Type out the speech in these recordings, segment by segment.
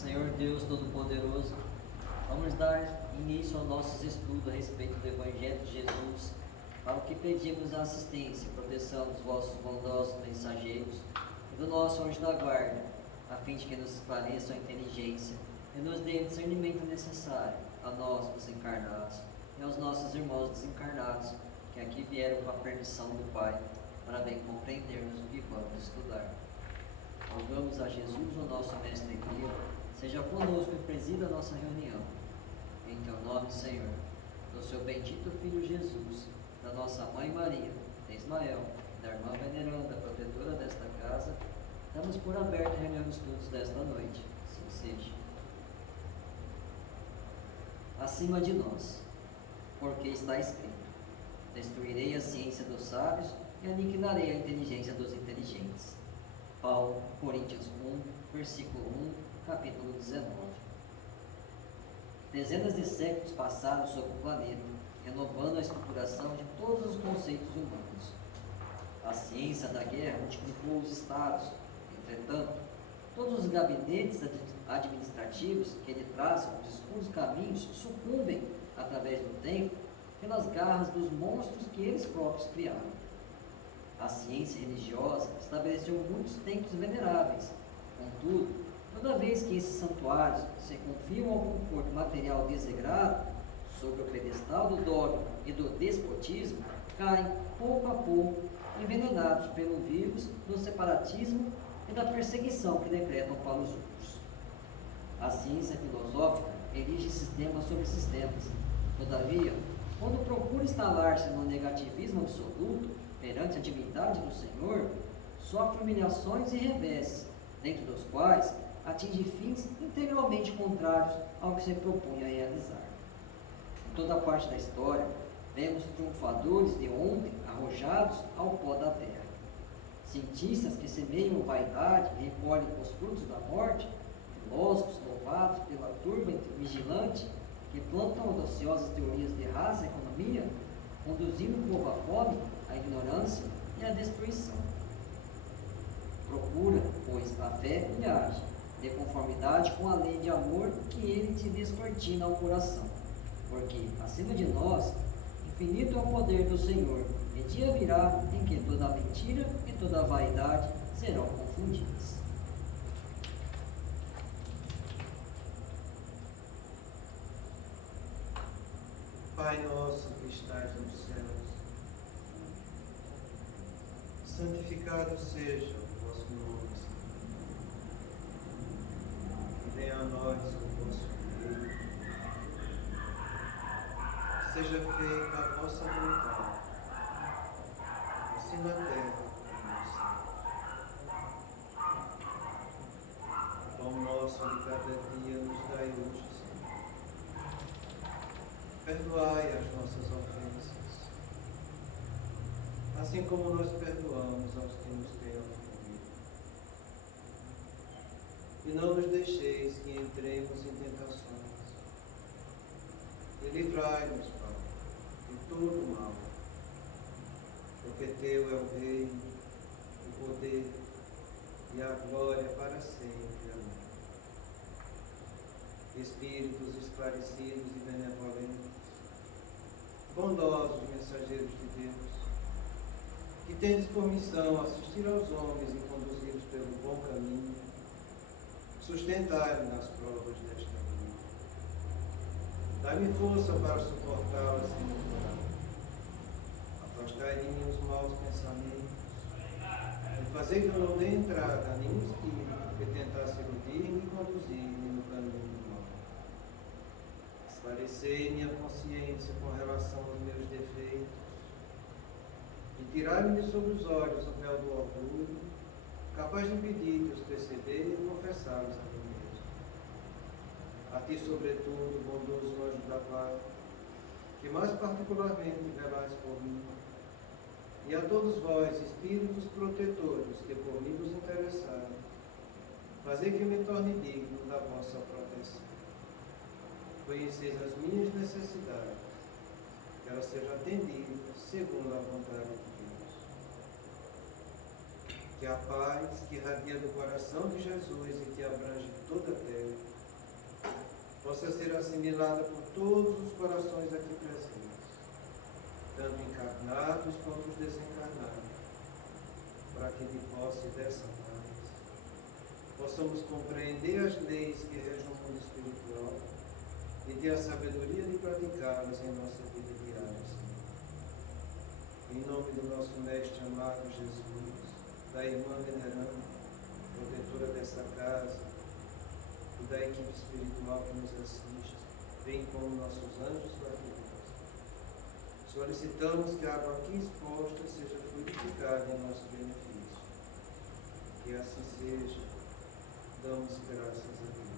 Senhor Deus Todo-Poderoso, vamos dar início ao nosso estudo a respeito do Evangelho de Jesus, para o que pedimos a assistência e proteção dos vossos bondosos mensageiros e do nosso anjo da guarda, a fim de que nos esclareçam a inteligência e nos dê o discernimento necessário a nós, os encarnados, e aos nossos irmãos desencarnados, que aqui vieram com a permissão do Pai, para bem compreendermos o que vamos estudar. Rogamos a Jesus, o nosso Mestre guia, seja conosco e presida a nossa reunião. Em teu nome, Senhor, do seu bendito Filho Jesus, da nossa Mãe Maria, de Ismael, da irmã veneranda, protetora desta casa, damos por aberta a reunião de estudos desta noite. Assim seja. Acima de nós, porque está escrito: destruirei a ciência dos sábios e aniquilarei a inteligência dos inteligentes. Paulo, Coríntios 1, versículo 1, capítulo 19. Dezenas de séculos passaram sobre o planeta, renovando a estruturação de todos os conceitos humanos. A ciência da guerra multiplicou os estados. Entretanto, todos os gabinetes administrativos que lhe traçam os escuros caminhos sucumbem, através do tempo, pelas garras dos monstros que eles próprios criaram. A ciência religiosa estabeleceu muitos templos veneráveis. Contudo, toda vez que esses santuários se confiam ao conforto material desregrado, sobre o pedestal do dogma e do despotismo, caem, pouco a pouco, envenenados pelo vírus do separatismo e da perseguição que decretam para os outros. A ciência filosófica erige sistemas sobre sistemas. Todavia, quando procura instalar-se no negativismo absoluto, perante a divindade do Senhor, sofre humilhações e reveses, dentro dos quais atinge fins integralmente contrários ao que se propunha realizar. Em toda a parte da história, vemos triunfadores de ontem arrojados ao pó da terra. Cientistas que semeiam vaidade e recolhem os frutos da morte, filósofos louvados pela turba vigilante que plantam audaciosas teorias de raça e economia, conduzindo o povo à fome, à ignorância e à destruição. Procura, pois, a fé e age, de conformidade com a lei de amor que ele te descortina ao coração, porque, acima de nós, infinito é o poder do Senhor, e dia virá em que toda a mentira e toda a vaidade serão confundidas. Pai nosso que estais nos céus, santificado seja o vosso nome, Senhor. Que venha a nós o vosso reino. Seja feita a vossa vontade, assim na terra como no céu. O pão nosso de cada dia nos dai hoje, Senhor. Perdoai as nossas ofensas, assim como nós perdoamos aos que nos têm ofendido. E não nos deixeis que entremos em tentações. E livrai-nos, Pai, de todo mal, porque Teu é o reino, o poder e a glória para sempre. Amém. Espíritos esclarecidos e benevolentes, bondosos mensageiros de Deus, que tendes por missão assistir aos homens e conduzi-los pelo bom caminho, sustentai-me nas provas desta vida. Dai-me força para suportá-las sem murmurar. Afastai de mim os maus pensamentos e fazei que eu não dê entrada a nenhum espírito que tentasse iludir-me e conduzir-me no caminho do mal. Esclarecei minha consciência com relação aos meus defeitos e tirai-me de sobre os olhos o véu do orgulho, capaz de impedir que os perceber e confessá-los a mim mesmo. A ti, sobretudo, bondoso anjo da paz, que mais particularmente velais por mim, e a todos vós, espíritos protetores, que por mim vos interessaram, fazei que me torne digno da vossa proteção. Conheceis as minhas necessidades, que elas sejam atendidas segundo a vontade de Deus. Que a paz que irradia do coração de Jesus e que abrange toda a terra, possa ser assimilada por todos os corações aqui presentes, tanto encarnados quanto os desencarnados, para que de posse dessa paz possamos compreender as leis que regem o mundo espiritual e ter a sabedoria de praticá-las em nossa vida diária, Senhor. Em nome do nosso Mestre amado Jesus, da irmã veneranda, protetora dessa casa, e da equipe espiritual que nos assiste, bem como nossos anjos guardiões, solicitamos que a água aqui exposta seja purificada em nosso benefício. Que assim seja, damos graças a Deus.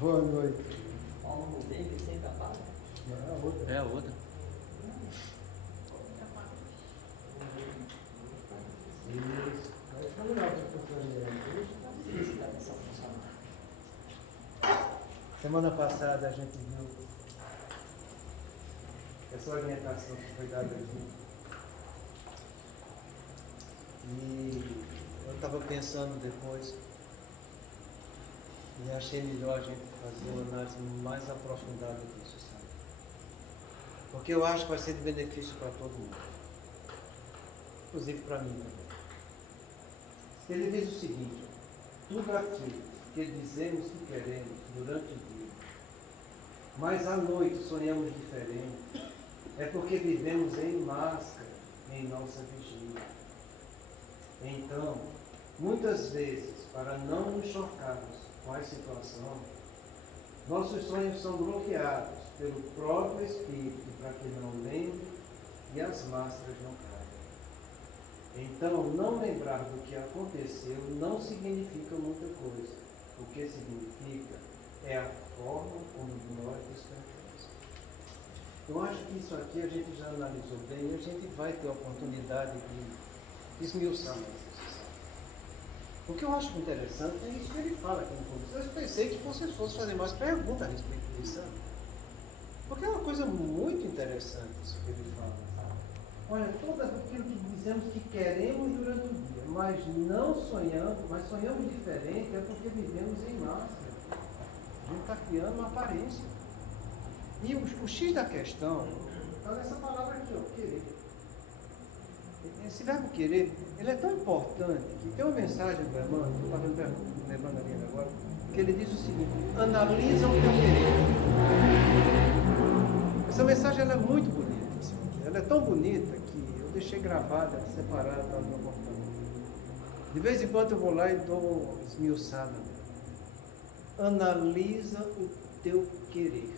Boa noite. Paulo David sempre apaga. É a outra. É a outra. Isso. Aí foi legal que eu Difícil da pessoa funcionar. Semana passada a gente viu essa orientação que foi dada aqui. E eu estava pensando depois e achei melhor a gente fazer uma análise mais aprofundada disso, sabe? Porque eu acho que vai ser de benefício para todo mundo. Inclusive para mim também. Ele diz o seguinte: tudo aquilo que dizemos que queremos durante o dia, mas à noite sonhamos diferente, é porque vivemos em máscara em nossa vigília. Então, muitas vezes, para não nos chocarmos com a situação, nossos sonhos são bloqueados pelo próprio Espírito para que não lembre e as máscaras não caiam. Então, não lembrar do que aconteceu não significa muita coisa. O que significa é a forma como nós despertamos. Eu acho que isso aqui a gente já analisou bem e a gente vai ter a oportunidade de esmiuçar mais isso. O que eu acho interessante é isso que ele fala aqui no começo. Eu pensei que vocês fossem fazer mais perguntas a respeito disso, sabe? Porque é uma coisa muito interessante isso que ele fala. Olha, tudo aquilo que dizemos que queremos durante o dia, mas não sonhamos, mas sonhamos diferente, é porque vivemos em máscara. A gente está criando uma aparência. E o X da questão está nessa palavra aqui, ó, querer. Esse verbo querer, ele é tão importante que tem uma mensagem do Emmanuel, que eu estava lembrando ali agora, que ele diz o seguinte: analisa o teu querer. Essa mensagem ela é muito bonita. Ela é tão bonita que eu deixei gravada, separada para não cortar. De vez em quando eu vou lá e dou uma esmiuçada. Analisa o teu querer.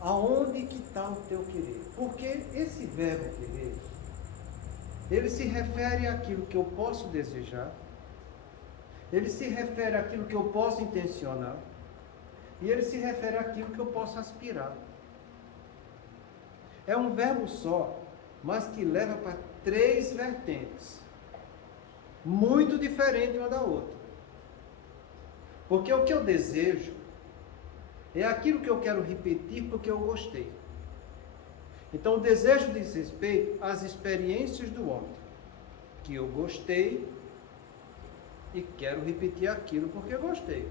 Aonde que está o teu querer? Porque esse verbo querer, ele se refere àquilo que eu posso desejar, ele se refere àquilo que eu posso intencionar, e ele se refere àquilo que eu posso aspirar. É um verbo só, mas que leva para 3 vertentes, muito diferentes uma da outra. Porque o que eu desejo é aquilo que eu quero repetir porque eu gostei. Então o desejo diz respeito às experiências do ontem, que eu gostei e quero repetir aquilo porque eu gostei.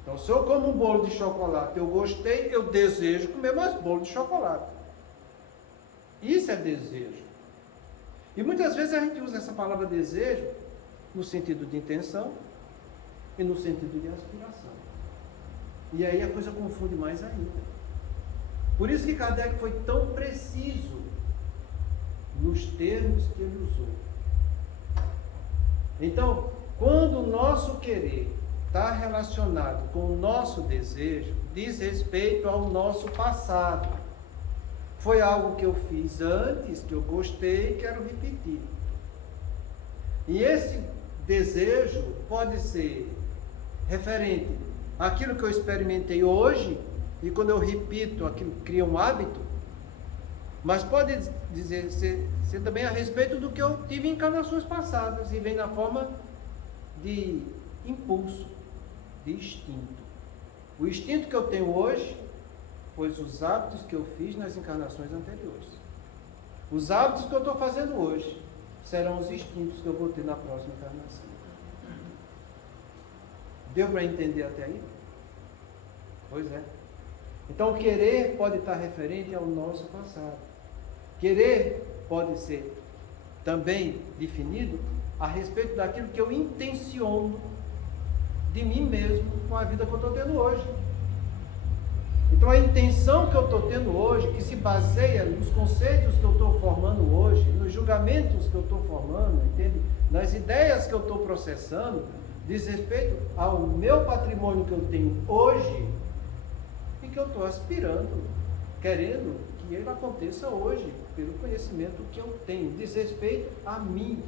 Então se eu como um bolo de chocolate, eu gostei, eu desejo comer mais bolo de chocolate. Isso é desejo. E muitas vezes a gente usa essa palavra desejo no sentido de intenção e no sentido de aspiração. E aí a coisa confunde mais ainda. Por isso que Kardec foi tão preciso nos termos que ele usou. Então, quando o nosso querer está relacionado com o nosso desejo, diz respeito ao nosso passado. Foi algo que eu fiz antes, que eu gostei e quero repetir. E esse desejo pode ser referente àquilo que eu experimentei hoje, e quando eu repito, aquilo cria um hábito. Mas pode ser também a respeito do que eu tive em encarnações passadas, e vem na forma de impulso, de instinto. O instinto que eu tenho hoje foi os hábitos que eu fiz nas encarnações anteriores. Os hábitos que eu estou fazendo hoje serão os instintos que eu vou ter na próxima encarnação. Deu para entender até aí? Pois é. Então, o querer pode estar referente ao nosso passado. Querer pode ser também definido a respeito daquilo que eu intenciono de mim mesmo com a vida que eu estou tendo hoje. Então, a intenção que eu estou tendo hoje, que se baseia nos conceitos que eu estou formando hoje, nos julgamentos que eu estou formando, entende? Nas ideias que eu estou processando, diz respeito ao meu patrimônio que eu tenho hoje e que eu estou aspirando, querendo que ele aconteça hoje, pelo conhecimento que eu tenho. Diz respeito a mim,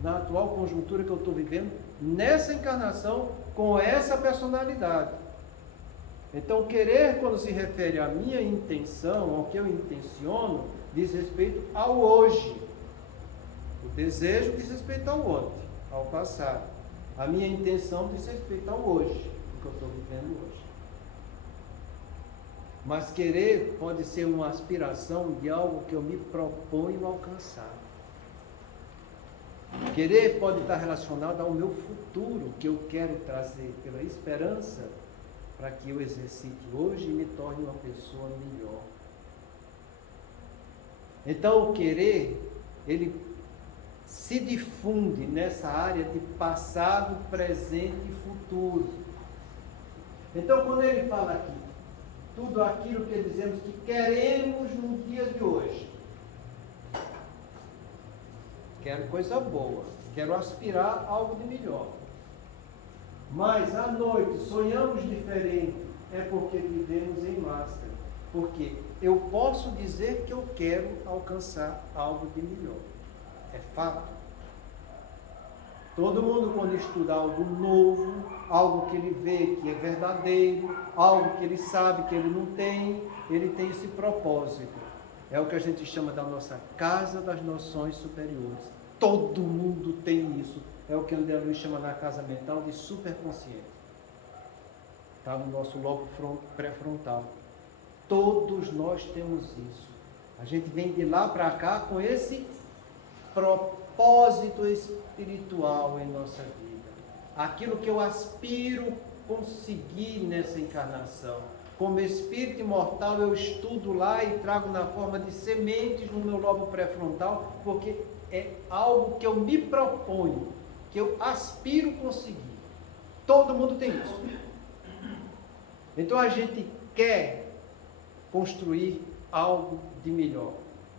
na atual conjuntura que eu estou vivendo, nessa encarnação, com essa personalidade. Então, querer, quando se refere à minha intenção, ao que eu intenciono, diz respeito ao hoje. O desejo diz respeito ao ontem, ao passado. A minha intenção diz respeito ao hoje, o que eu estou vivendo hoje. Mas querer pode ser uma aspiração de algo que eu me proponho alcançar. Querer pode estar relacionado ao meu futuro, que eu quero trazer pela esperança, para que eu exercite hoje e me torne uma pessoa melhor. Então, o querer, ele se difunde nessa área de passado, presente e futuro. Então, quando ele fala aqui, tudo aquilo que dizemos que queremos no dia de hoje, quero coisa boa, quero aspirar a algo de melhor. Mas à noite sonhamos diferente, é porque vivemos em máscara. Porque eu posso dizer que eu quero alcançar algo de melhor. É fato. Todo mundo, quando estuda algo novo, algo que ele vê que é verdadeiro, algo que ele sabe que ele não tem, ele tem esse propósito. É o que a gente chama da nossa casa das noções superiores. Todo mundo tem isso. É o que André Luiz chama na casa mental de superconsciente. Está no nosso lobo pré-frontal. Todos nós temos isso. A gente vem de lá para cá com esse propósito espiritual em nossa vida. Aquilo que eu aspiro conseguir nessa encarnação. Como espírito imortal, eu estudo lá e trago na forma de sementes no meu lobo pré-frontal, porque é algo que eu me proponho, que eu aspiro conseguir. Todo mundo tem isso. Então a gente quer construir algo de melhor.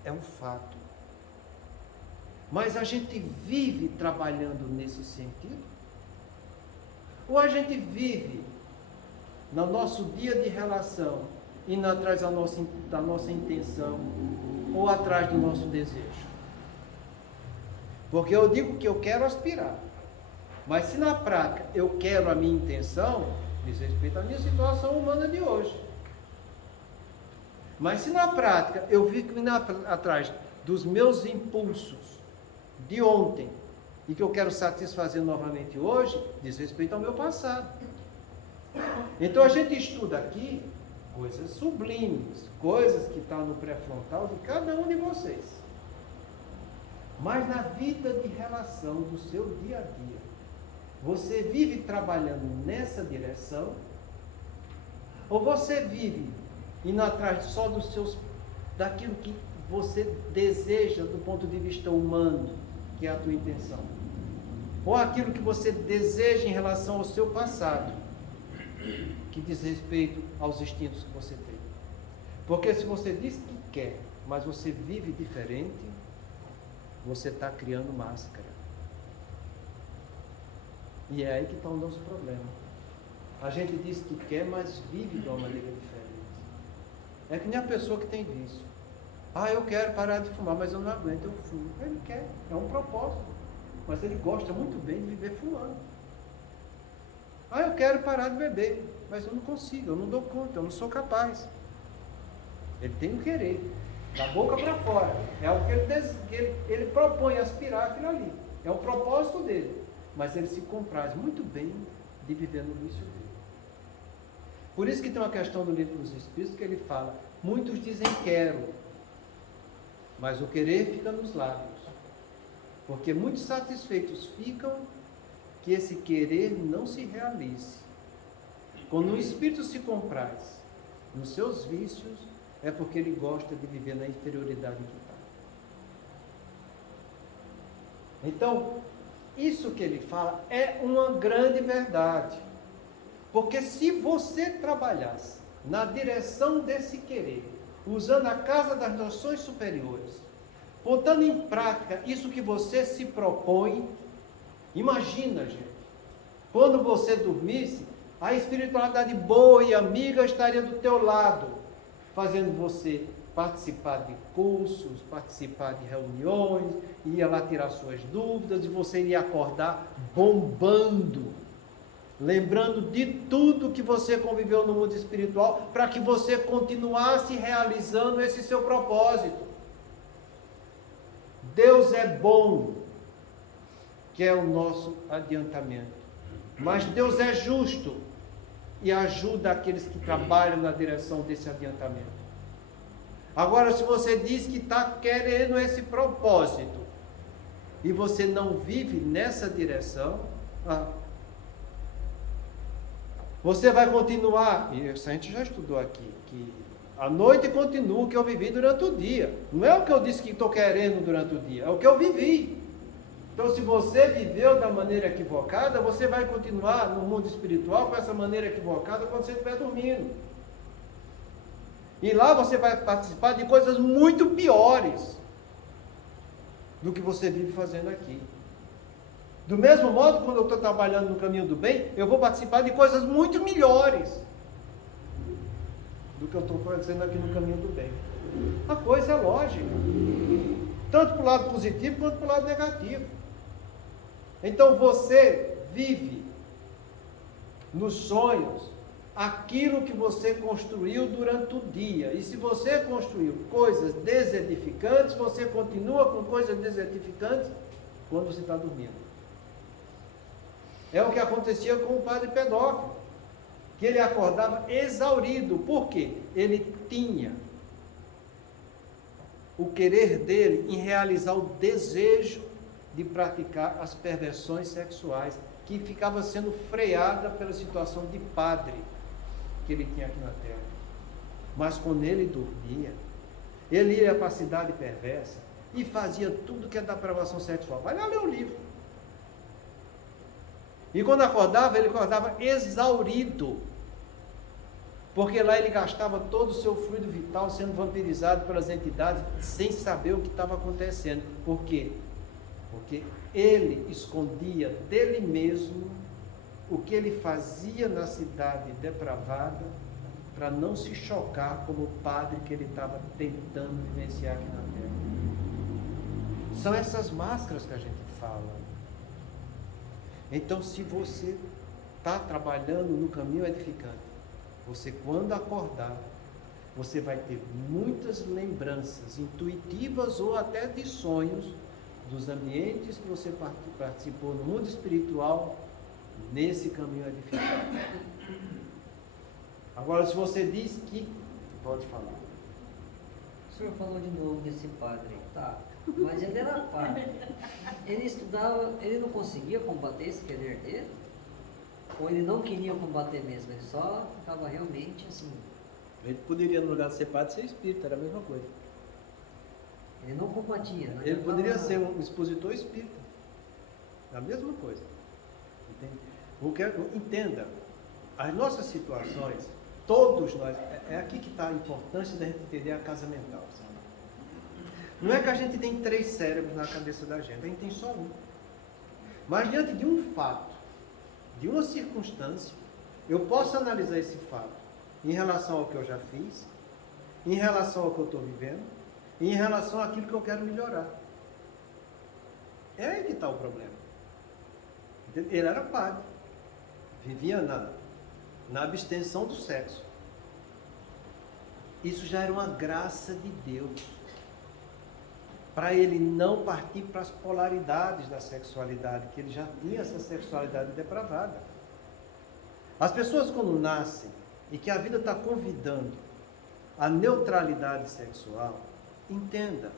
É um fato. Mas a gente vive trabalhando nesse sentido? Ou a gente vive no nosso dia de relação, indo atrás da nossa intenção, ou atrás do nosso desejo? Porque eu digo que eu quero aspirar, mas se na prática eu quero a minha intenção, diz respeito à minha situação humana de hoje. Mas se na prática eu fico indo atrás dos meus impulsos de ontem e que eu quero satisfazer novamente hoje, diz respeito ao meu passado. Então a gente estuda aqui coisas sublimes, coisas que estão no pré-frontal de cada um de vocês. Mas na vida de relação do seu dia a dia, você vive trabalhando nessa direção? Ou você vive indo atrás só daquilo que você deseja do ponto de vista humano, que é a tua intenção? Ou aquilo que você deseja em relação ao seu passado, que diz respeito aos instintos que você tem? Porque se você diz que quer, mas você vive diferente, você está criando máscara. E é aí que está o nosso problema. A gente diz que quer, mas vive de uma maneira diferente. É que nem a pessoa que tem vício. Eu quero parar de fumar, mas eu não aguento, eu fumo. Ele quer, é um propósito. Mas ele gosta muito bem de viver fumando. Eu quero parar de beber, mas eu não consigo, eu não dou conta, eu não sou capaz. Ele tem o querer. Da boca para fora. É o que ele propõe aspirar aquilo ali. É o propósito dele. Mas ele se compraz muito bem de viver no vício dele. Por isso que tem uma questão no livro dos Espíritos que ele fala: muitos dizem quero, mas o querer fica nos lábios. Porque muitos satisfeitos ficam que esse querer não se realize. Quando o espírito se compraz nos seus vícios, é porque ele gosta de viver na inferioridade que está. Então, isso que ele fala é uma grande verdade. Porque se você trabalhasse na direção desse querer, usando a casa das noções superiores, botando em prática isso que você se propõe, imagina, gente, quando você dormisse, a espiritualidade boa e amiga estaria do teu lado, fazendo você participar de cursos, participar de reuniões, ia lá tirar suas dúvidas e você iria acordar bombando, lembrando de tudo que você conviveu no mundo espiritual, para que você continuasse realizando esse seu propósito. Deus é bom, que é o nosso adiantamento. Mas Deus é justo e ajuda aqueles que trabalham na direção desse adiantamento. Agora, se você diz que está querendo esse propósito e você não vive nessa direção, você vai continuar, e isso a gente já estudou aqui, que a noite continua o que eu vivi durante o dia. Não é o que eu disse que estou querendo durante o dia, é o que eu vivi. Então, se você viveu da maneira equivocada, você vai continuar no mundo espiritual com essa maneira equivocada quando você estiver dormindo. E lá você vai participar de coisas muito piores do que você vive fazendo aqui. Do mesmo modo, quando eu estou trabalhando no caminho do bem, eu vou participar de coisas muito melhores do que eu estou fazendo aqui no caminho do bem. A coisa é lógica. Tanto para o lado positivo quanto para o lado negativo. Então você vive nos sonhos aquilo que você construiu durante o dia. E se você construiu coisas desedificantes, você continua com coisas desedificantes quando você está dormindo. É o que acontecia com o padre Pedófilo, que ele acordava exaurido. Por quê? Ele tinha o querer dele em realizar o desejo de praticar as perversões sexuais, que ficava sendo freada pela situação de padre que ele tinha aqui na terra. Mas quando ele dormia, ele ia para a cidade perversa e fazia tudo que é depravação sexual. Vai lá ler o livro. E quando acordava, ele acordava exaurido, porque lá ele gastava todo o seu fluido vital sendo vampirizado pelas entidades, sem saber o que estava acontecendo. Por quê? Porque ele escondia dele mesmo o que ele fazia na cidade depravada, para não se chocar como o padre que ele estava tentando vivenciar aqui na terra. São essas máscaras que a gente fala. Então, se você está trabalhando no caminho edificante, você, quando acordar, você vai ter muitas lembranças intuitivas ou até de sonhos dos ambientes que você participou no mundo espiritual, nesse caminho edificante. Agora, se você diz que... Pode falar. O senhor falou de novo desse padre, tá? Mas ele era padre. Ele estudava, ele não conseguia combater esse querer dele? Ou ele não queria combater mesmo? Ele só ficava realmente assim... Ele poderia, no lugar de ser padre, ser espírita, era a mesma coisa. Ele não combatia, né? Ele poderia ser um expositor espírita. É a mesma coisa. Entenda, as nossas situações, todos nós, é aqui que está a importância da gente entender a casa mental. Sabe? Não é que a gente tem 3 cérebros na cabeça da gente, a gente tem só um. Mas diante de um fato, de uma circunstância, eu posso analisar esse fato em relação ao que eu já fiz, em relação ao que eu estou vivendo, e em relação àquilo que eu quero melhorar. É aí que está o problema. Ele era padre, vivia na abstenção do sexo. Isso já era uma graça de Deus. para ele não partir para as polaridades da sexualidade, que ele já tinha essa sexualidade depravada. As pessoas quando nascem e que a vida está convidando a neutralidade sexual, entenda,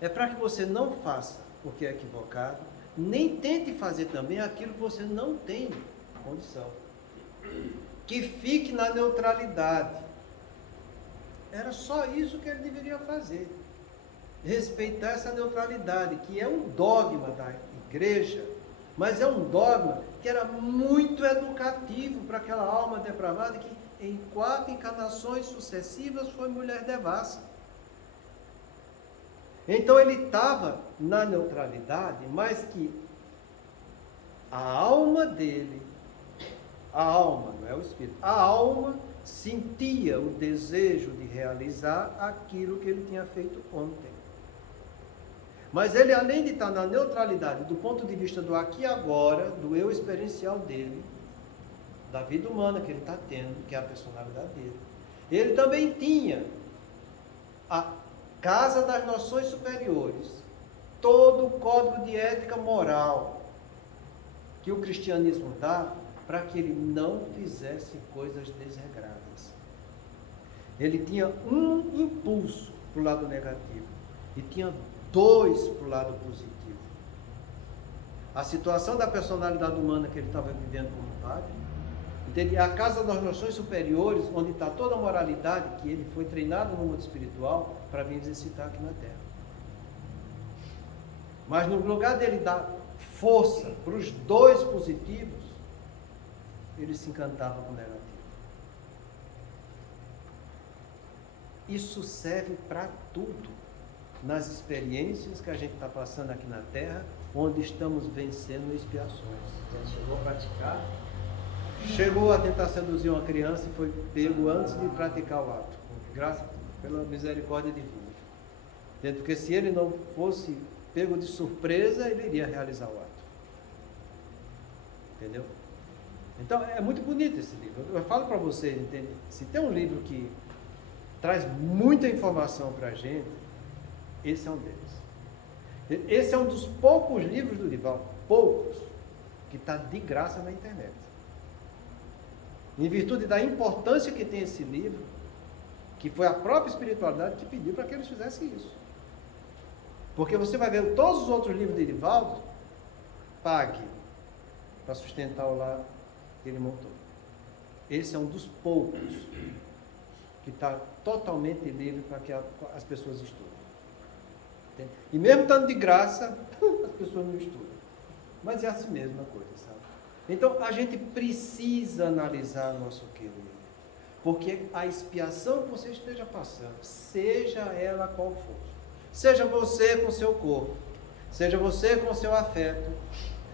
é para que você não faça o que é equivocado, nem tente fazer também aquilo que você não tem condição. Que fique na neutralidade. Era só isso que ele deveria fazer. Respeitar essa neutralidade, que é um dogma da igreja, mas é um dogma que era muito educativo para aquela alma depravada que em 4 encarnações sucessivas foi mulher devassa. Então ele estava na neutralidade, mas que a alma dele, a alma, não é o espírito, a alma sentia o desejo de realizar aquilo que ele tinha feito ontem. Mas ele, além de estar na neutralidade do ponto de vista do aqui e agora, do eu experiencial dele, da vida humana que ele está tendo, que é a personalidade dele, ele também tinha a Casa das Noções Superiores, todo o código de ética moral que o cristianismo dá para que ele não fizesse coisas desregradas. Ele tinha um impulso para o lado negativo e tinha 2 para o lado positivo. A situação da personalidade humana que ele estava vivendo como padre, entende? A Casa das Noções Superiores, onde está toda a moralidade que ele foi treinado no mundo espiritual para vir exercitar aqui na Terra. Mas no lugar dele dar força para os 2 positivos, ele se encantava com o negativo. Isso serve para tudo. Nas experiências que a gente está passando aqui na Terra, onde estamos vencendo expiações. Então, chegou a praticar? Chegou a tentar seduzir uma criança e foi pego antes de praticar o ato, graças pela misericórdia divina. Porque se ele não fosse pego de surpresa, ele iria realizar o ato. Entendeu? Então, é muito bonito esse livro. Eu falo para vocês, entende? Se tem um livro que traz muita informação para a gente, esse é um deles. Esse é um dos poucos livros do Divaldo, poucos, que está de graça na internet. Em virtude da importância que tem esse livro, que foi a própria espiritualidade que pediu para que eles fizessem isso. Porque você vai ver todos os outros livros de Divaldo, pague para sustentar o lar que ele montou. Esse é um dos poucos que está totalmente livre para que as pessoas estudem. Entende? E mesmo estando de graça, as pessoas não estudam. Mas é assim mesmo a coisa, sabe? Então a gente precisa analisar nosso querido. Porque a expiação que você esteja passando, seja ela qual for, seja você com seu corpo, seja você com seu afeto,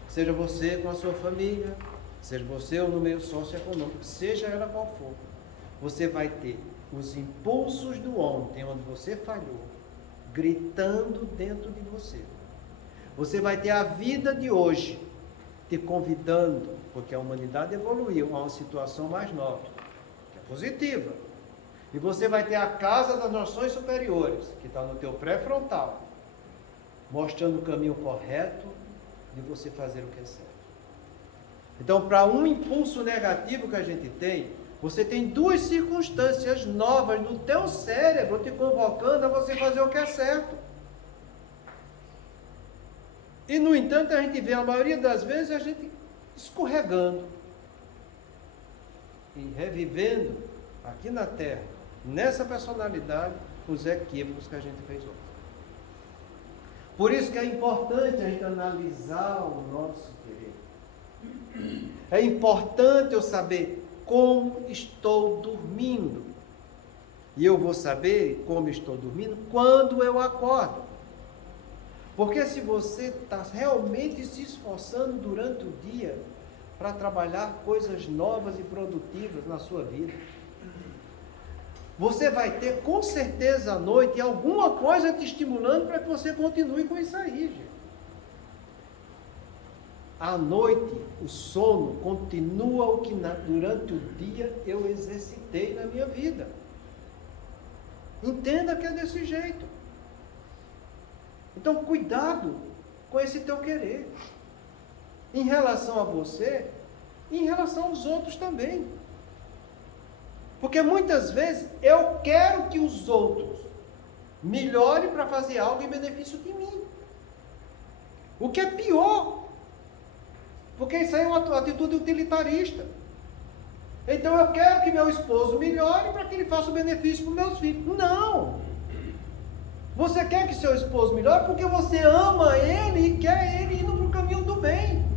seja você com a sua família, seja você ou no meio socioeconômico, seja ela qual for, você vai ter os impulsos do ontem, onde você falhou, gritando dentro de você. Você vai ter a vida de hoje te convidando, porque a humanidade evoluiu a uma situação mais nova, que é positiva. E você vai ter a Casa das Noções Superiores, que está no teu pré-frontal, mostrando o caminho correto de você fazer o que é certo. Então, para um impulso negativo que a gente tem, você tem 2 circunstâncias novas no teu cérebro te convocando a você fazer o que é certo. E, no entanto, a gente vê a maioria das vezes a gente escorregando e revivendo aqui na Terra, nessa personalidade, os equívocos que a gente fez ontem. Por isso que é importante a gente analisar o nosso querer. É importante eu saber como estou dormindo. E eu vou saber como estou dormindo quando eu acordo. Porque se você está realmente se esforçando durante o dia para trabalhar coisas novas e produtivas na sua vida, você vai ter com certeza à noite alguma coisa te estimulando para que você continue com isso aí, gente. À noite, o sono continua o que durante o dia eu exercitei na minha vida. Entenda que é desse jeito. Então, cuidado com esse teu querer. Em relação a você, e em relação aos outros também. Porque muitas vezes eu quero que os outros melhorem para fazer algo em benefício de mim. O que é pior. Porque isso aí é uma atitude utilitarista. Então eu quero que meu esposo melhore para que ele faça o benefício para os meus filhos. Não! Você quer que seu esposo melhore porque você ama ele e quer ele indo para o caminho do bem.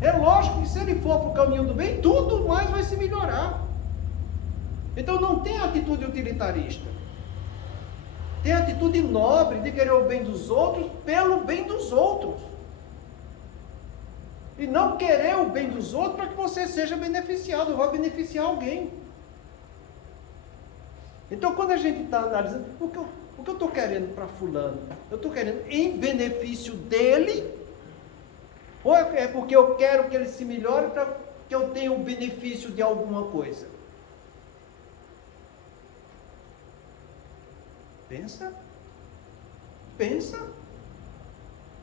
É lógico que se ele for para o caminho do bem, tudo mais vai se melhorar. Então não tem atitude utilitarista. Tem atitude nobre de querer o bem dos outros pelo bem dos outros. E não querer o bem dos outros para que você seja beneficiado, ou vá beneficiar alguém. Então quando a gente está analisando, o que eu estou querendo para fulano? Eu estou querendo em benefício dele? Ou é porque eu quero que ele se melhore para que eu tenha o benefício de alguma coisa? Pensa.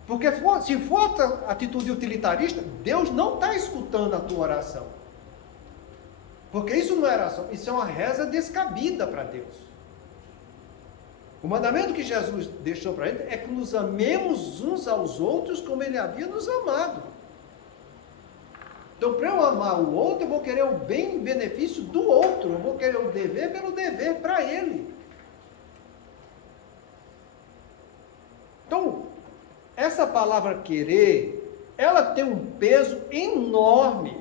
Porque se for atitude utilitarista, Deus não está escutando a tua oração. Porque isso não é oração, isso é uma reza descabida para Deus. O mandamento que Jesus deixou para ele é que nos amemos uns aos outros como ele havia nos amado. Então, para eu amar o outro, eu vou querer o bem e benefício do outro. Eu vou querer o dever pelo dever para ele. Então, essa palavra querer, ela tem um peso enorme.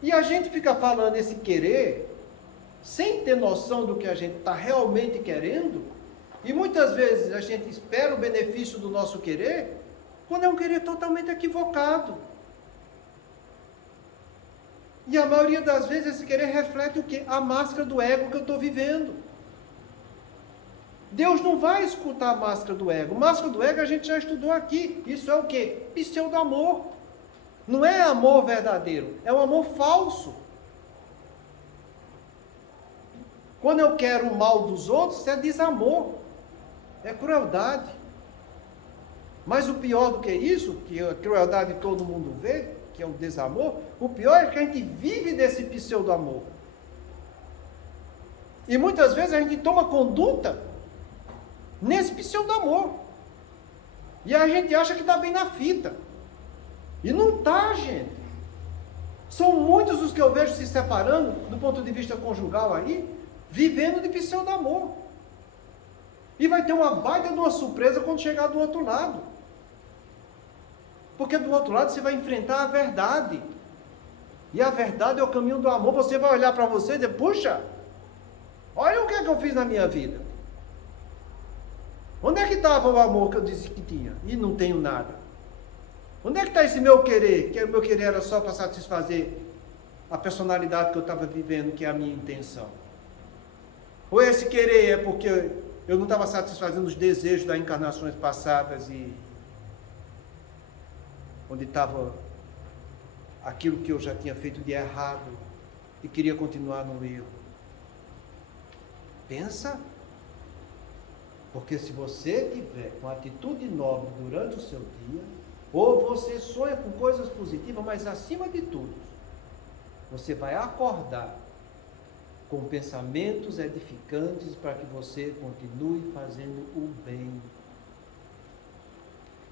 E a gente fica falando esse querer, sem ter noção do que a gente está realmente querendo, e muitas vezes a gente espera o benefício do nosso querer, quando é um querer totalmente equivocado. E a maioria das vezes esse querer reflete o quê? A máscara do ego que eu estou vivendo. Deus não vai escutar a máscara do ego. Máscara do ego a gente já estudou aqui. Isso é o quê? Pseudo-amor. Não é amor verdadeiro, é um amor falso. Quando eu quero o mal dos outros, isso é desamor, é crueldade. Mas o pior do que isso, que a crueldade todo mundo vê, que é o desamor, o pior é que a gente vive desse pseudo-amor. E muitas vezes a gente toma conduta nesse pseudo-amor. E a gente acha que está bem na fita. E não está, gente. São muitos os que eu vejo se separando, do ponto de vista conjugal aí, vivendo de pseudo-amor. E vai ter uma baita de uma surpresa quando chegar do outro lado. Porque do outro lado você vai enfrentar a verdade. E a verdade é o caminho do amor. Você vai olhar para você e dizer, puxa, olha o que é que eu fiz na minha vida. Onde é que estava o amor que eu disse que tinha? E não tenho nada. Onde é que está esse meu querer? Que o meu querer era só para satisfazer a personalidade que eu estava vivendo, que é a minha intenção. Ou esse querer é porque eu não estava satisfazendo os desejos das encarnações passadas e onde estava aquilo que eu já tinha feito de errado e queria continuar no erro. Pensa. Porque se você tiver uma atitude nobre durante o seu dia, ou você sonha com coisas positivas, mas acima de tudo, você vai acordar com pensamentos edificantes para que você continue fazendo o bem.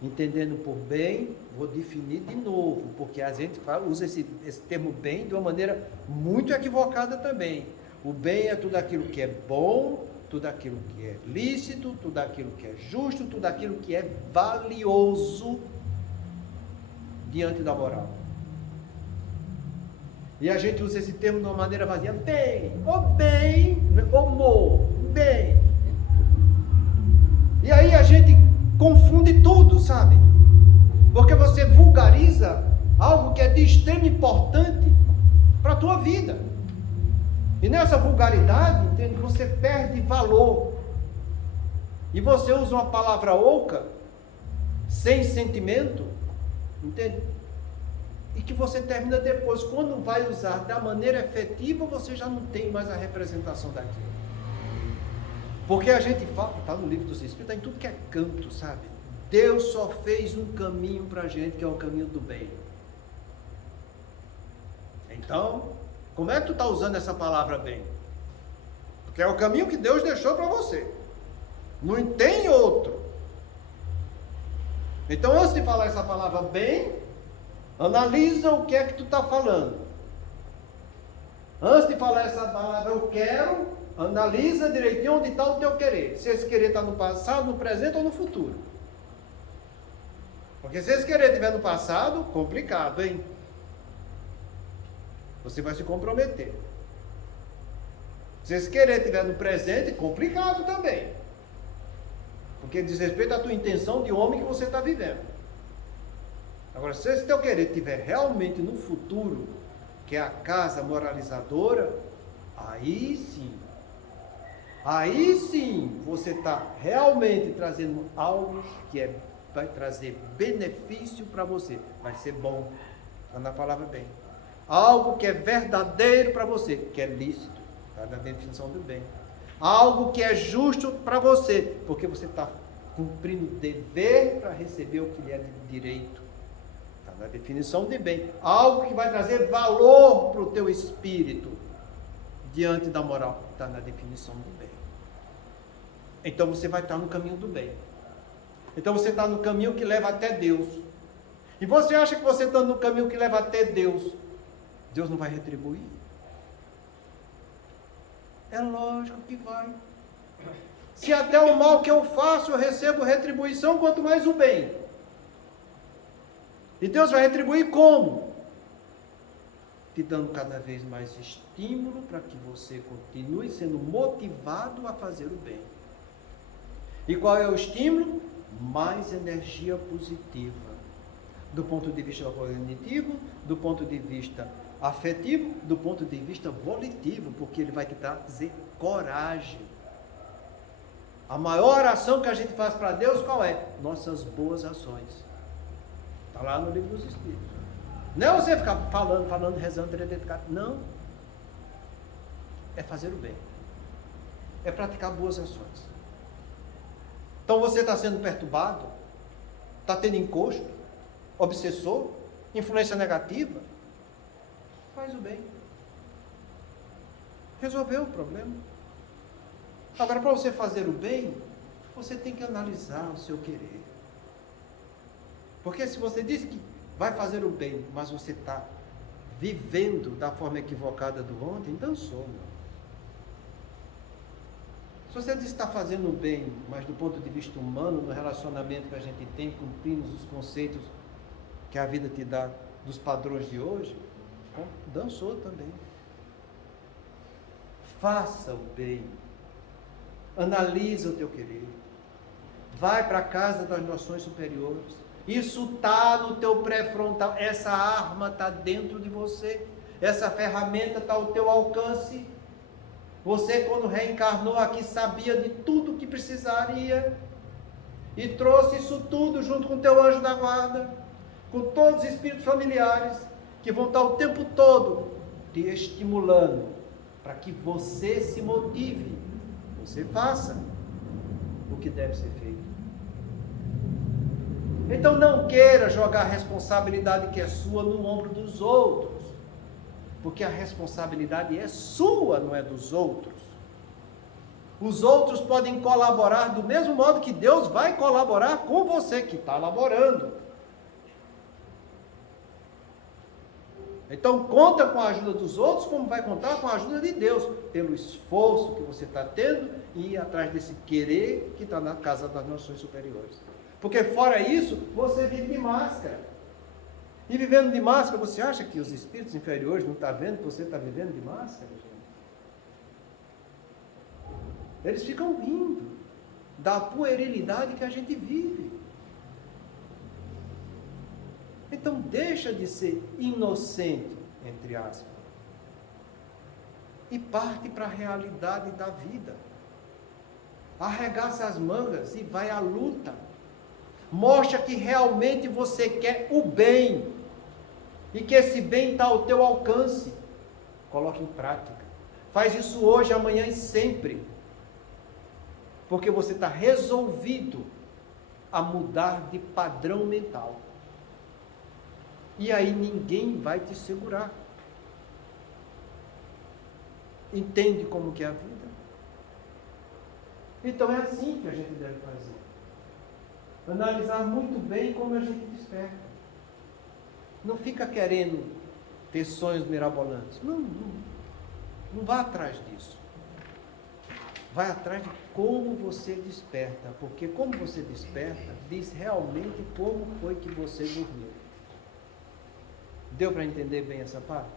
Entendendo por bem, vou definir de novo, porque a gente usa esse termo bem de uma maneira muito equivocada também. O bem é tudo aquilo que é bom, tudo aquilo que é lícito, tudo aquilo que é justo, tudo aquilo que é valioso diante da moral. E a gente usa esse termo de uma maneira vazia. Bem, mo, bem. E aí a gente confunde tudo, sabe? Porque você vulgariza algo que é de extrema importância para a tua vida. E nessa vulgaridade, entende, você perde valor. E você usa uma palavra oca, sem sentimento, entende? E que você termina depois, quando vai usar da maneira efetiva, você já não tem mais a representação daquilo. Porque a gente fala, está no livro dos Espíritos, está em tudo que é canto, sabe? Deus só fez um caminho para a gente, que é o caminho do bem. Então, como é que tu está usando essa palavra bem? Porque é o caminho que Deus deixou para você. Não tem outro. Então, antes de falar essa palavra bem, analisa o que é que tu está falando. Antes de falar essa palavra eu quero, analisa direitinho onde está o teu querer. Se esse querer está no passado, no presente ou no futuro. Porque se esse querer estiver no passado, complicado, hein? Você vai se comprometer. Se esse querer estiver no presente, complicado também. Porque diz respeito à tua intenção de homem que você está vivendo. Agora, se esse teu querer estiver realmente no futuro, que é a casa moralizadora, aí sim, você está realmente trazendo algo que vai trazer benefício para você. Vai ser bom, está na palavra bem. Algo que é verdadeiro para você, que é lícito, está na definição do bem. Algo que é justo para você, porque você está cumprindo o dever para receber o que lhe é de direito. Está na definição de bem. Algo que vai trazer valor para o teu espírito diante da moral. Está na definição do bem. Então você vai estar no caminho do bem. Então você está no caminho que leva até Deus. E você acha que você está no caminho que leva até Deus, Deus não vai retribuir? É lógico que vai. Se até o mal que eu faço eu recebo retribuição, quanto mais o bem. E Deus vai retribuir como? Te dando cada vez mais estímulo para que você continue sendo motivado a fazer o bem. E qual é o estímulo? Mais energia positiva. Do ponto de vista cognitivo, do ponto de vista afetivo, do ponto de vista volitivo, porque ele vai te trazer coragem. A maior ação que a gente faz para Deus, qual é? Nossas boas ações. Está lá no livro dos Espíritos. Não é você ficar falando, rezando, não. É fazer o bem. É praticar boas ações. Então você está sendo perturbado, está tendo encosto, obsessor, influência negativa, faz o bem. Resolveu o problema. Agora, para você fazer o bem, você tem que analisar o seu querer. Porque se você diz que vai fazer o bem, mas você está vivendo da forma equivocada do ontem, dançou, meu. Se você diz que está fazendo o bem, mas do ponto de vista humano, no relacionamento que a gente tem, cumprindo os conceitos que a vida te dá dos padrões de hoje, dançou também. Faça o bem. Analisa o teu querer. Vai para a casa das noções superiores. Isso está no teu pré-frontal. Essa arma está dentro de você. Essa ferramenta está ao teu alcance. Você, quando reencarnou aqui, sabia de tudo que precisaria. E trouxe isso tudo junto com o teu anjo da guarda. Com todos os espíritos familiares. Que vão estar o tempo todo te estimulando. Para que você se motive. Você faça o que deve ser feito. Então não queira jogar a responsabilidade que é sua no ombro dos outros. Porque a responsabilidade é sua, não é dos outros. Os outros podem colaborar do mesmo modo que Deus vai colaborar com você que está laborando. Então conta com a ajuda dos outros, como vai contar com a ajuda de Deus, pelo esforço que você está tendo e ir atrás desse querer que está na casa das nações superiores. Porque fora isso, você vive de máscara. E vivendo de máscara, você acha que os espíritos inferiores não estão vendo que você está vivendo de máscara, gente? Eles ficam rindo da puerilidade que a gente vive. Então deixa de ser inocente, entre aspas, e parte para a realidade da vida. Arregaça as mangas e vai à luta. Mostra que realmente você quer o bem e que esse bem está ao teu alcance. Coloque em prática. Faz isso hoje, amanhã e sempre. Porque você está resolvido a mudar de padrão mental. E aí ninguém vai te segurar. Entende como que é a vida? Então é assim que a gente deve fazer. Analisar muito bem como a gente desperta. Não fica querendo ter sonhos mirabolantes. Não vá atrás disso. Vai atrás de como você desperta. Porque como você desperta, diz realmente como foi que você dormiu. Deu para entender bem essa parte?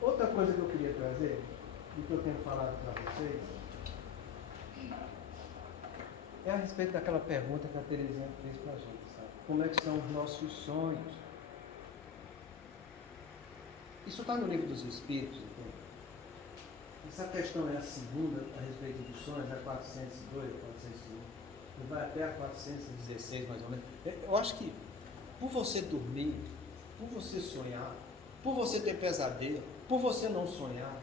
Outra coisa que eu queria trazer, e que eu tenho falado para vocês, é a respeito daquela pergunta que a Terezinha fez para a gente, sabe? Como é que são os nossos sonhos? Isso está no livro dos Espíritos, entende? Essa questão é a segunda, a respeito dos sonhos, é 402, 401, e vai até a 416, mais ou menos. Eu acho que, por você dormir, por você sonhar, por você ter pesadelo, por você não sonhar,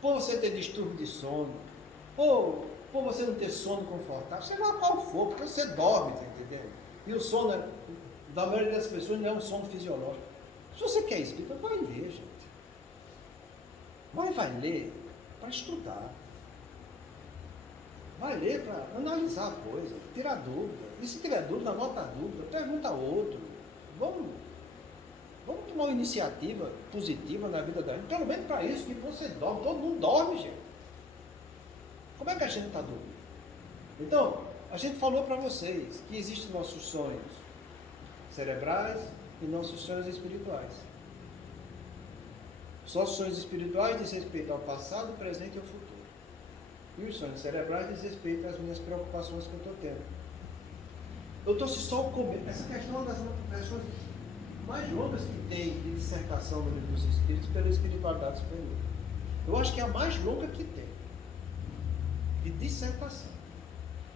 por você ter distúrbio de sono, ou por você não ter sono confortável, sei lá qual for, porque você dorme, tá entendendo? E o sono, da maioria das pessoas, não é um sono fisiológico. Se você quer espírito, vai ler, gente. Mas vai ler para estudar. Vai ler para analisar a coisa, tirar dúvida. E se tiver dúvida, anota a dúvida, pergunta a outro. Vamos tomar uma iniciativa positiva na vida da gente. Pelo menos para isso que você dorme. Todo mundo dorme, gente. Como é que a gente está dormindo? Então, a gente falou para vocês que existem nossos sonhos cerebrais e nossos sonhos espirituais. Só os sonhos espirituais diz respeito ao passado, presente e ao futuro. E os sonhos cerebrais diz respeito às minhas preocupações que eu estou tendo. Eu trouxe só o começo. Essa questão é uma das questões mais longas que tem de dissertação no livro dos Espíritos pela espiritualidade superior. Eu acho que é a mais longa que tem de dissertação.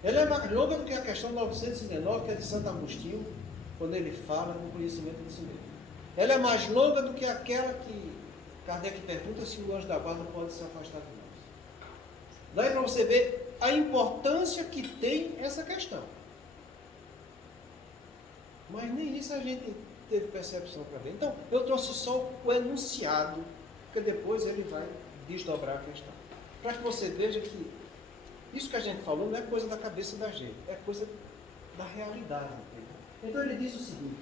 Ela é mais longa do que a questão 919, que é de Santo Agostinho, quando ele fala no conhecimento de si mesmo. Ela é mais longa do que aquela que Kardec pergunta se o anjo da guarda pode se afastar de nós. Daí para você ver a importância que tem essa questão. Mas nem isso a gente teve percepção para ver. Então, eu trouxe só o enunciado, porque depois ele vai desdobrar a questão. Para que você veja que isso que a gente falou não é coisa da cabeça da gente, é coisa da realidade. Entendeu? Então ele diz o seguinte,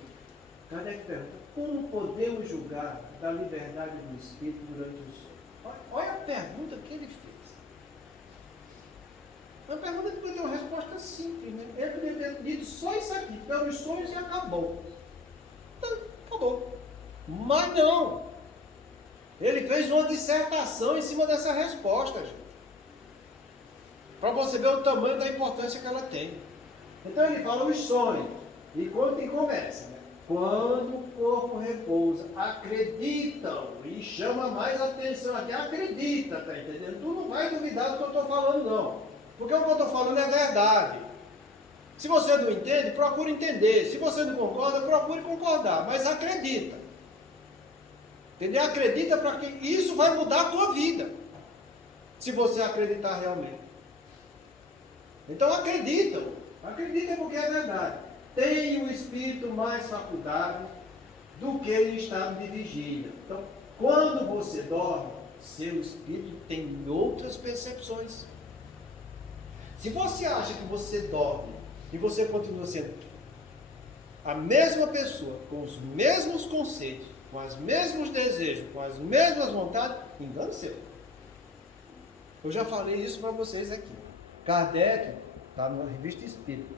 Kardec pergunta, como podemos julgar da liberdade do espírito durante o sonho? Olha a pergunta que ele fez. É uma pergunta que podia ter uma resposta simples, né? Ele poderia ter dito só isso aqui, pelos sonhos e acabou. Então, acabou. Mas não. Ele fez uma dissertação em cima dessa resposta, gente. Para você ver o tamanho da importância que ela tem. Então ele fala os sonhos. E começa, né? Quando o corpo repousa, acreditam. E chama mais atenção aqui. Acredita, tá entendendo? Tu não vai duvidar do que eu estou falando, não. Porque o que eu estou falando é verdade. Se você não entende, procure entender. Se você não concorda, procure concordar. Mas acredita. Entendeu? Acredita para que isso vai mudar a tua vida. Se você acreditar realmente. Então acreditam. Acreditem porque é verdade. Tem o espírito mais faculdade do que em estado de vigília. Então, quando você dorme, seu espírito tem outras percepções. Se você acha que você dorme e você continua sendo a mesma pessoa, com os mesmos conceitos, com os mesmos desejos, com as mesmas vontades, engano seu. Eu já falei isso para vocês aqui. Kardec, está na Revista Espírita,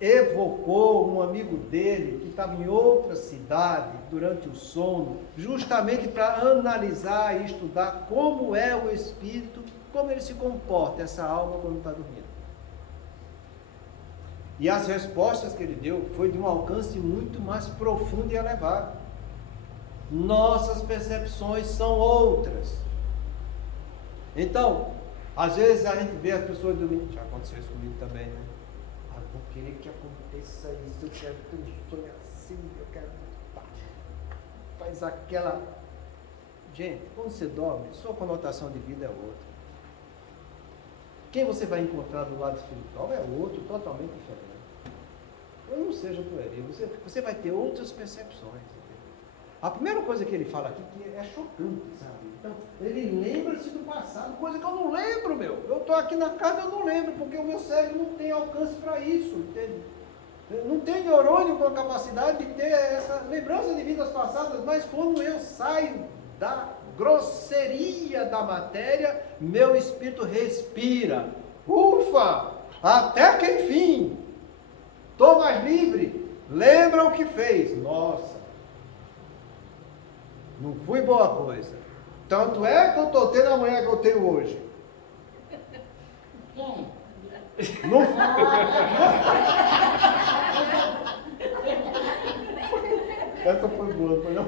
evocou um amigo dele que estava em outra cidade durante o sono, justamente para analisar e estudar como é o espírito, como ele se comporta, essa alma, quando está dormindo. E as respostas que ele deu foi de um alcance muito mais profundo e elevado. Nossas percepções são outras. Então, às vezes a gente vê as pessoas dormindo, já aconteceu isso comigo também, né? Ah, vou querer que aconteça isso, eu quero ter um sonho assim, eu quero... Faz aquela... Gente, quando você dorme, sua conotação de vida é outra. Quem você vai encontrar do lado espiritual é outro, totalmente diferente. Então não seja pueril, você vai ter outras percepções. Entendeu? A primeira coisa que ele fala aqui que é chocante, sabe? Então, ele lembra-se do passado, coisa que eu não lembro, meu. Eu estou aqui na casa e eu não lembro, porque o meu cérebro não tem alcance para isso, entende? Não tem neurônio com a capacidade de ter essa lembrança de vidas passadas, mas quando eu saio da grosseria da matéria, meu espírito respira. Ufa! Até que enfim! Estou mais livre. Lembra o que fez? Nossa! Não fui boa coisa. Tanto é que eu estou tendo a mulher que eu tenho hoje. Não Essa foi boa, foi não?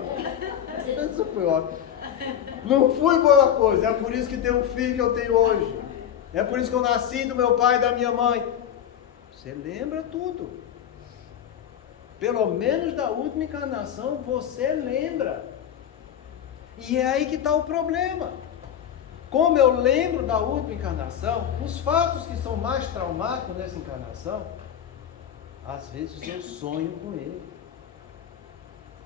Essa foi ótima. Não fui boa coisa, é por isso que tenho o filho que eu tenho hoje. É por isso que eu nasci do meu pai e da minha mãe. Você lembra tudo. Pelo menos da última encarnação você lembra. E é aí que está o problema. Como eu lembro da última encarnação, os fatos que são mais traumáticos nessa encarnação, às vezes eu sonho com ele.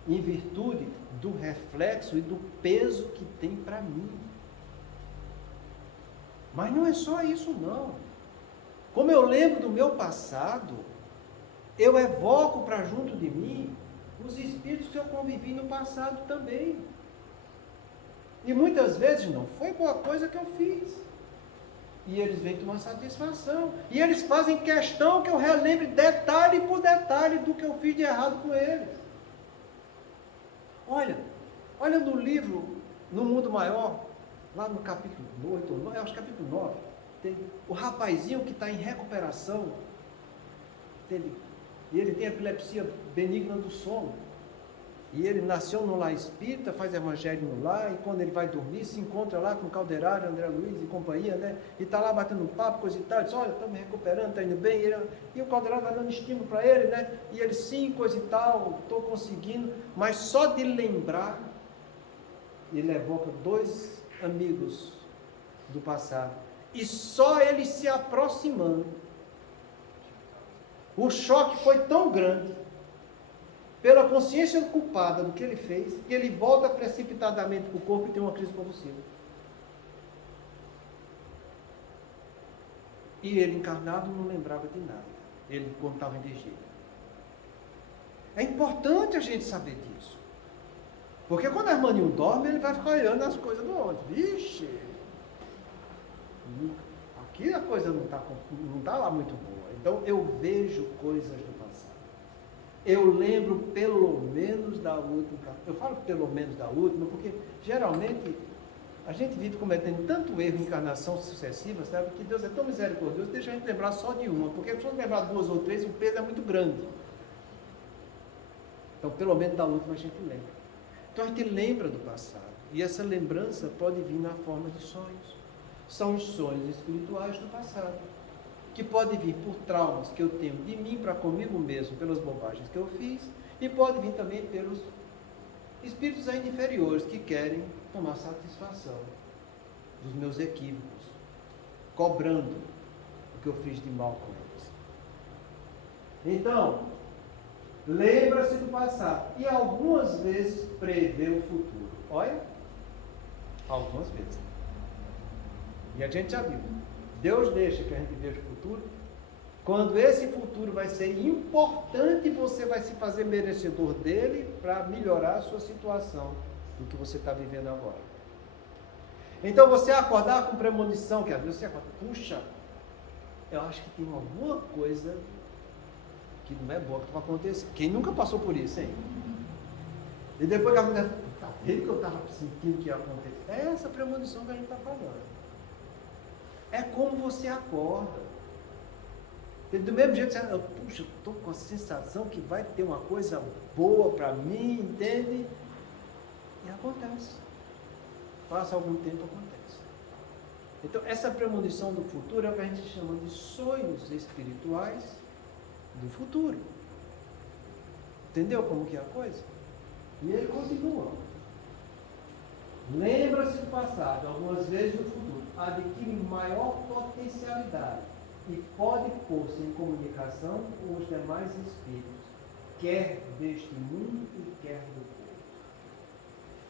Em virtude do reflexo e do peso que tem para mim. Mas não é só isso não. Como eu lembro do meu passado, eu evoco para junto de mim os espíritos que eu convivi no passado também. E muitas vezes não foi boa coisa que eu fiz. E eles vêm tomar satisfação. E eles fazem questão que eu relembre detalhe por detalhe do que eu fiz de errado com eles. Olha no livro, No Mundo Maior, lá no capítulo 8, acho que capítulo 9, tem o rapazinho que está em recuperação, e ele tem epilepsia benigna do sono. E ele nasceu no lar espírita, faz evangelho no lar, e quando ele vai dormir, se encontra lá com o Calderaro, André Luiz e companhia, né? E está lá batendo um papo, coisa e tal, diz, olha, estou me recuperando, está indo bem, e o Calderaro vai dando estímulo para ele, né? E ele, sim, coisa e tal, estou conseguindo, mas só de lembrar, ele evoca 2 amigos do passado, e só ele se aproximando, o choque foi tão grande, pela consciência culpada do que ele fez, que ele volta precipitadamente para o corpo e tem uma crise convulsiva. E ele encarnado não lembrava de nada. Ele quando estava em vigília. É importante a gente saber disso. Porque quando a irmãninho dorme, ele vai ficar olhando as coisas do outro. Vixe! Aqui a coisa não está lá muito boa. Então eu vejo coisas do passado. Eu lembro pelo menos da última. Eu falo pelo menos da última, porque geralmente a gente vive cometendo tanto erro em encarnação sucessiva, sabe? Que Deus é tão misericordioso, deixa a gente lembrar só de uma, porque se eu lembrar 2 ou 3, o peso é muito grande. Então, pelo menos da última a gente lembra. Então a gente lembra do passado. E essa lembrança pode vir na forma de sonhos. São os sonhos espirituais do passado, que pode vir por traumas que eu tenho de mim para comigo mesmo, pelas bobagens que eu fiz, e pode vir também pelos espíritos ainda inferiores que querem tomar satisfação dos meus equívocos, cobrando o que eu fiz de mal com eles. Então, lembra-se do passado e algumas vezes prevê o futuro. Olha, algumas vezes. E a gente já viu. Deus deixa que a gente veja o futuro, quando esse futuro vai ser importante, você vai se fazer merecedor dele para melhorar a sua situação do que você está vivendo agora. Então você acordar com premonição, que às vezes você acorda, puxa, eu acho que tem alguma coisa que não é boa que vai acontecer. Quem nunca passou por isso, hein? E depois que acontece, tá vendo que eu estava sentindo que ia acontecer? É essa premonição que a gente está falando. É como você acorda. Do mesmo jeito, você, puxa, eu estou com a sensação que vai ter uma coisa boa para mim, entende? E acontece. Passa algum tempo, acontece. Então, essa premonição do futuro é o que a gente chama de sonhos espirituais do futuro. Entendeu como que é a coisa? E ele continua. lembra-se do passado, algumas vezes do futuro, adquire maior potencialidade e pode pôr-se em comunicação com os demais espíritos, quer deste mundo e quer do outro.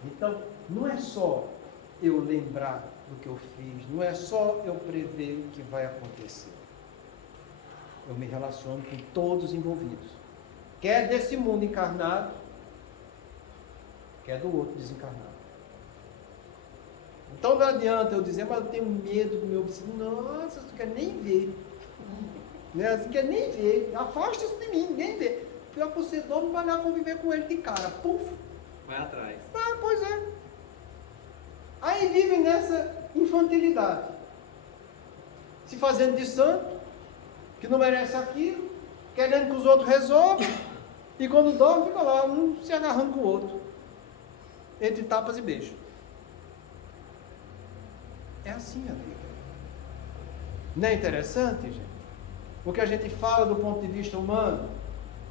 Então, não é só eu lembrar do que eu fiz, não é só eu prever o que vai acontecer. Eu me relaciono com todos os envolvidos, quer desse mundo encarnado, quer do outro desencarnado. Então não adianta eu dizer, mas eu tenho medo do meu obsessor. Nossa, você não quer nem ver. Né? Você não quer nem ver. Afasta-se de mim, ninguém vê. Pior que você dorme, vai lá conviver com ele de cara. Puf. Vai atrás. Ah, pois é. Aí vivem nessa infantilidade. Se fazendo de santo, que não merece aquilo, querendo que os outros resolvam. E quando dorme, fica lá, um se agarrando com o outro. Entre tapas e beijos. É assim a vida. Não é interessante, gente? O que a gente fala do ponto de vista humano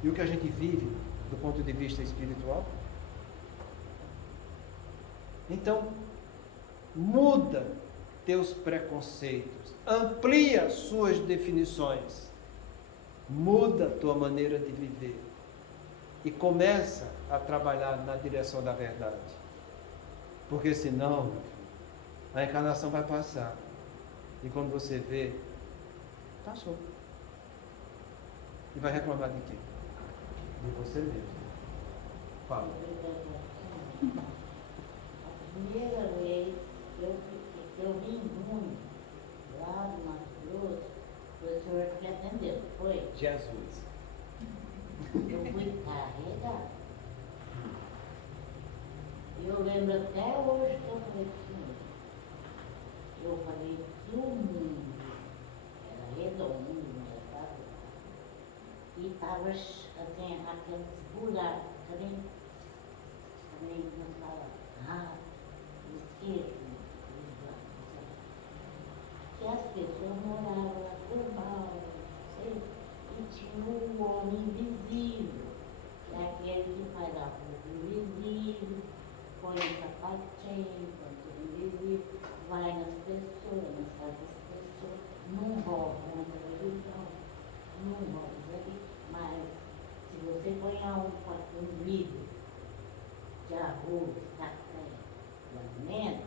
e o que a gente vive do ponto de vista espiritual. Então, muda teus preconceitos, amplia suas definições, muda tua maneira de viver e começa a trabalhar na direção da verdade. Porque senão a encarnação vai passar. E quando você vê, passou. E vai reclamar de quê? De você mesmo. Fala. A primeira vez que eu vim muito lá do Mato Grosso, foi o senhor que me atendeu, foi? Jesus. Eu fui carregada. Eu lembro até hoje que eu falei para o senhor. Eu falei que o mundo era redondo, era e estava assim, aqueles buracos, também não fala rato, queijo, que as pessoas moravam lá por mal, e tinha um homem invisível, que é aquele que faz a roupa invisível, põe o sapatinho, põe tudo invisível, vai nas pessoas, nas casas das pessoas, não rouba na televisão, não rouba ali, mas se você põe um vidro de arroz, café, de alimento,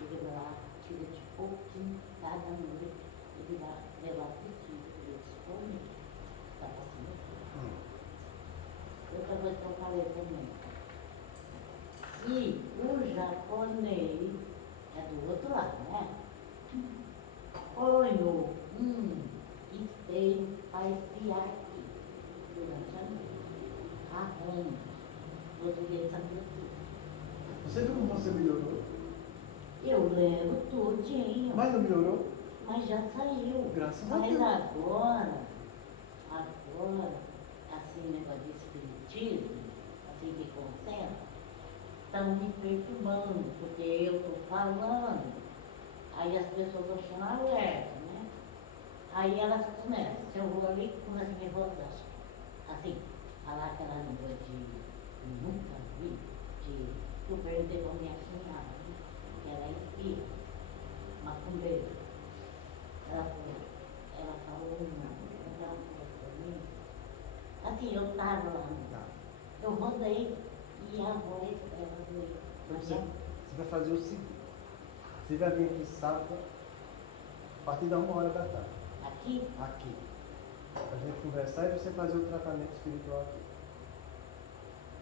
ele vai lá, tira de pouquinho cada noite, ele vai levar para os filhos, ele come, está passando fome. Outra coisa que eu falei também, e o japonês é do outro lado, né? Olhou espelho para espiar aqui durante a noite. Arruma. No outro dia ele sabia tudo. Você viu como você melhorou? Eu levo tudinho. Mas não melhorou? Mas já saiu. Graças a Mas Deus. agora, assim, negócio de espiritismo, assim que concentra, estão me perturbando, porque eu estou falando, aí as pessoas estão alerta, né? Aí elas começam, se eu vou ali, começam a me voltar. Assim, falar aquela língua de nunca vi, que eu perguntei para minha cunhada, que era espírita, macumbeira. Ela falou, não para mim. Assim, eu estava lá, eu rodei e a voz era doida. Então você vai fazer o seguinte: você vai vir aqui sábado, a partir da 1h da tarde. Aqui? Aqui. Pra gente conversar e você fazer o tratamento espiritual aqui.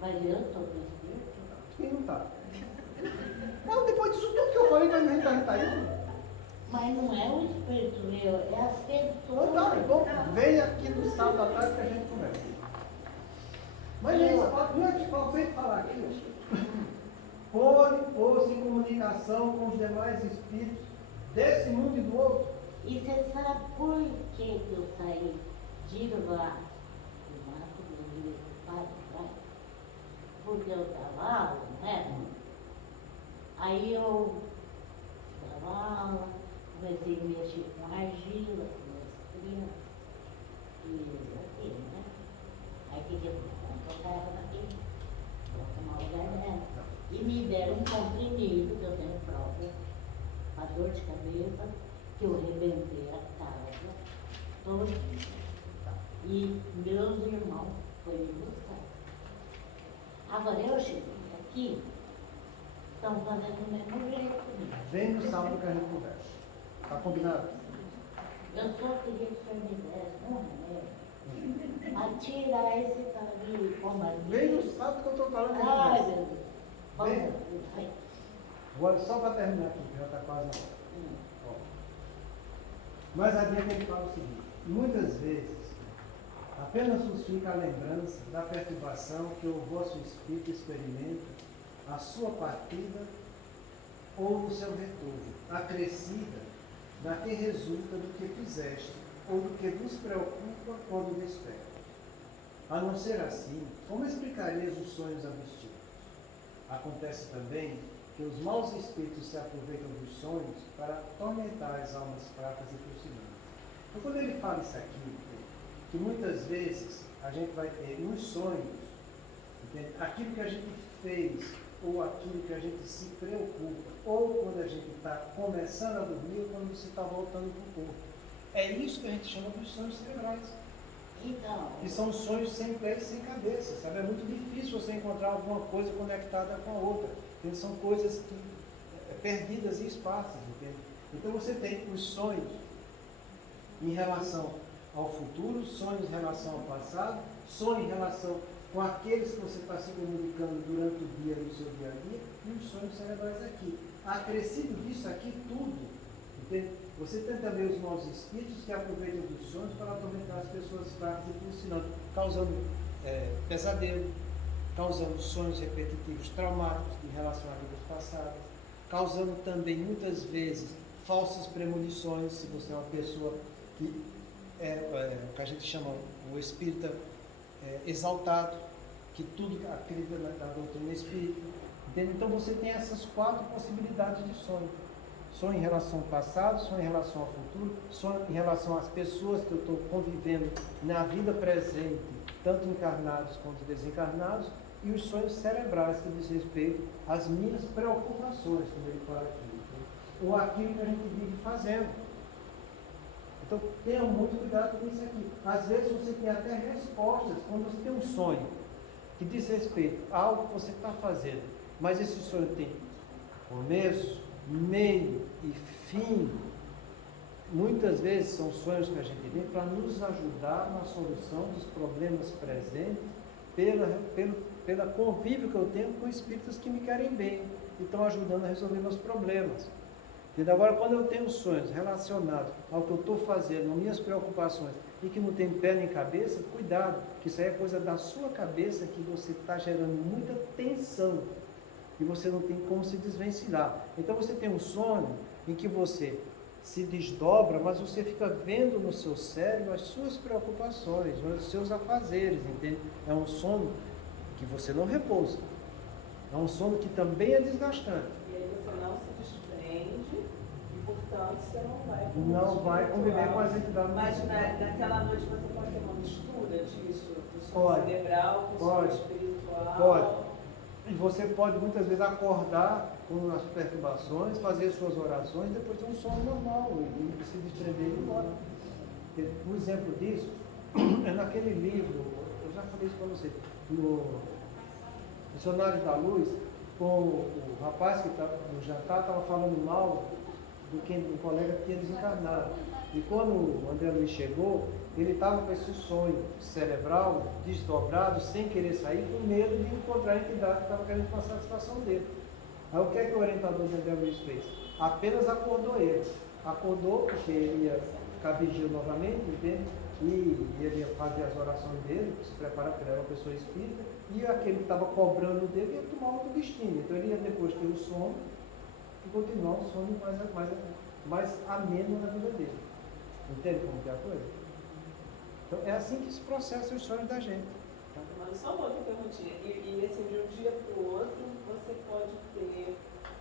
Mas eu estou com espírito? Quem não tá? Não, depois disso tudo que eu falei, tá isso. Mas não é o espírito meu, é as pessoas. Então, vem aqui no sábado à tarde que a gente conversa. Mas não é falta falar aqui. Pode pôr-se em comunicação com os demais espíritos desse mundo e do outro. E você sabe por que eu saí de lá do Mato Grosso para porque eu dava aula, né? Aí eu dava aula, comecei a mexer com argila, com as crianças, e aquilo, né? Aí o que eu fiz? Eu tocava naquele, coloca no lugar dela. E me deram um comprimido, que eu tenho prova, a dor de cabeça, que eu rebentei a casa todinha. E meus irmãos foram me buscar. Agora eu cheguei aqui, estão fazendo o mesmo jeito comigo. Vem no sábado que a gente conversa. Tá combinado? Eu só queria que o senhor me desse um remédio para tirar esse tamanho como ali. Vem no sábado que eu estou falando. Ai, meu Deus. Vem. Vai. Agora, só para terminar aqui, que já está quase na hora. Ó. Mas adiante ele fala o seguinte: muitas vezes apenas nos fica a lembrança da perturbação que o vosso espírito experimenta, a sua partida ou o seu retorno, acrescida da que resulta do que fizeste ou do que vos preocupa quando desperta. A não ser assim, como explicarias os sonhos abstinentes? Acontece também que os maus espíritos se aproveitam dos sonhos para atormentar as almas fracas e pucilantes. Então, quando ele fala isso aqui, que muitas vezes a gente vai ter nos sonhos, entende? Aquilo que a gente fez, ou aquilo que a gente se preocupa, ou quando a gente está começando a dormir, ou quando você está voltando para o corpo. É isso que a gente chama de sonhos cerebrais. Então, Que são sonhos sem pé e sem cabeça, sabe? É muito difícil você encontrar alguma coisa conectada com a outra. Entende? São coisas que, perdidas em espaços, entende? Então você tem os sonhos em relação ao futuro, sonhos em relação ao passado, sonhos em relação com aqueles que você está se comunicando durante o dia, no seu dia a dia, e os sonhos cerebrais aqui. Acrescido disso aqui tudo, entende? Você tem também os maus espíritos que aproveitam dos sonhos para atormentar as pessoas fracas e ensinando, causando pesadelo, causando sonhos repetitivos traumáticos em relação a vidas passadas, causando também muitas vezes falsas premonições, se você é uma pessoa que o que a gente chama o espírita exaltado, que tudo acredita na doutrina espírita. Entende? Então você tem essas 4 possibilidades de sonho. Sonho em relação ao passado, sonho em relação ao futuro, sonho em relação às pessoas que eu estou convivendo na vida presente, tanto encarnados quanto desencarnados, e os sonhos cerebrais que diz respeito às minhas preocupações, como ele fala aqui, entende? Ou aquilo que a gente vive fazendo. Então, tenha muito cuidado com isso aqui. Às vezes você tem até respostas quando você tem um sonho que diz respeito a algo que você está fazendo, mas esse sonho tem começo, meio e fim. Muitas vezes são sonhos que a gente vê para nos ajudar na solução dos problemas presentes, pela convívio que eu tenho com espíritos que me querem bem e estão ajudando a resolver meus problemas. E agora, quando eu tenho sonhos relacionados ao que eu estou fazendo, às minhas preocupações, e que não tem pé nem cabeça, cuidado, que isso aí é coisa da sua cabeça, que você está gerando muita tensão, e você não tem como se desvencilhar. Então você tem um sonho em que você se desdobra, mas você fica vendo no seu cérebro as suas preocupações, os seus afazeres, entende? É um sono que você não repousa. É um sono que também é desgastante. E aí você não se desprende e, portanto, você não vai conviver com as entidades. Mas naquela noite você pode ter uma mistura disso, do sono Pode. cerebral com o sono Pode. espiritual? Pode. E você pode muitas vezes acordar com as perturbações, fazer suas orações, depois ter um sono normal e se desprender e ir embora. Um exemplo disso é naquele livro, eu já falei isso para você, no Dicionário da Luz, com o rapaz que estava no jantar, estava falando mal do colega que tinha desencarnado. E quando o André Luiz chegou, ele estava com esse sonho cerebral desdobrado, sem querer sair, com medo de encontrar a entidade que estava querendo passar a satisfação dele. Aí o que é que o orientador do André Luiz fez? Apenas acordou ele. Acordou porque ele ia ficar vigio novamente, entende? E ele ia fazer as orações dele, se preparar, porque ele era uma pessoa espírita, e aquele que estava cobrando dele ia tomar outro destino. Então ele ia depois ter o sono e continuar o sono mais ameno na vida dele. Entende como que é a coisa? Então é assim que se processa os sonhos da gente. Mas só uma outra perguntinha. E assim, de um dia para o outro, você pode ter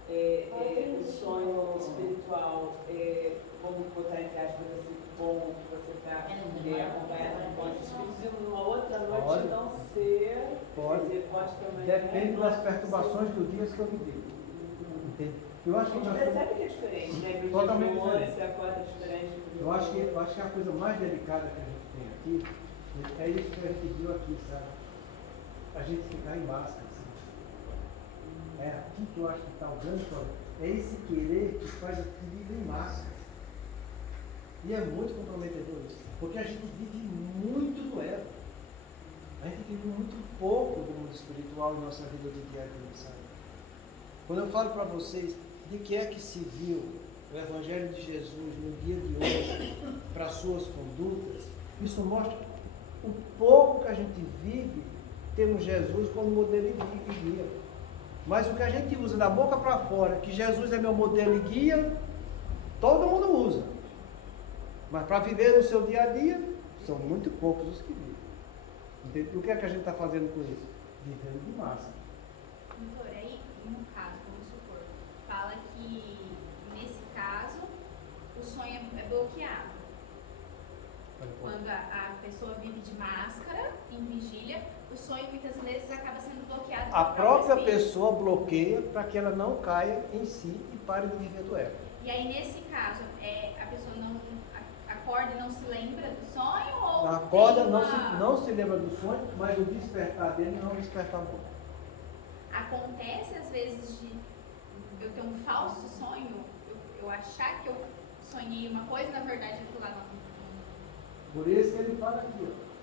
o sonho espiritual, vamos botar entre aspas assim, bom, que você está acompanhado com bons espíritos, e numa outra noite Pode. não ser, Pode. quer dizer, pode também. Depende das perturbações do dia que eu vivi. Entende? Eu A acho que gente nós percebe que é diferente, né? Que o Totalmente dia diferente. você acorda diferente. do Eu acho dia que a coisa mais delicada que a gente tem aqui é isso que a gente viu aqui, sabe? A gente ficar em máscara, assim. É aqui que eu acho que está o grande problema. É esse querer que faz a gente viver em máscara. E é muito comprometedor isso. Porque a gente vive muito do ego. A gente vive muito pouco do mundo espiritual em nossa vida do dia a dia, sabe? Quando eu falo para vocês de que é que se viu o Evangelho de Jesus no dia de hoje para suas condutas, isso mostra o pouco que a gente vive, temos Jesus como modelo e guia. Mas o que a gente usa da boca para fora, que Jesus é meu modelo e guia, todo mundo usa. Mas para viver no seu dia a dia, são muito poucos os que vivem. Entende? E o que é que a gente está fazendo com isso? Vivendo de massa. Doutor, aí, no caso, vamos supor, fala que, nesse caso, o sonho é bloqueado. Quando a pessoa vive de máscara, em vigília, o sonho muitas vezes acaba sendo bloqueado. A pelo própria espírito. pessoa bloqueia para que ela não caia em si e pare de viver do ego. E aí, nesse caso, a pessoa não acorda e não se lembra do sonho? Ou Acorda, tem não se lembra do sonho, mas o despertar dele não é um despertar bom. Acontece, às vezes, de eu ter um falso sonho, eu achar que eu sonhei uma coisa, na verdade, aquilo lá não. Por isso que ele fala aqui, ó.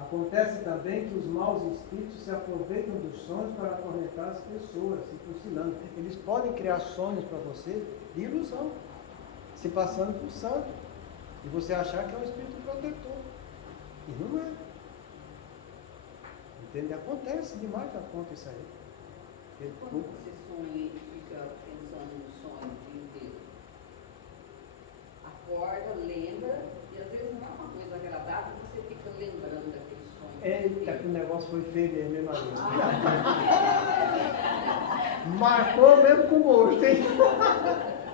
Acontece também que os maus espíritos se aproveitam dos sonhos para atormentar as pessoas, se fusilando. Eles podem criar sonhos para você de ilusão, se passando por santo. E você achar que é um espírito protetor. E não é. Entende? Acontece demais que acontece isso aí. Quando você sonha e fica pensando no sonho o dia inteiro, acorda, lembra, e às vezes não é uma coisa agradável, você fica lembrando daquele sonho. Eita, que o negócio foi feio mesmo, Maria. Marcou mesmo com gosto, hein?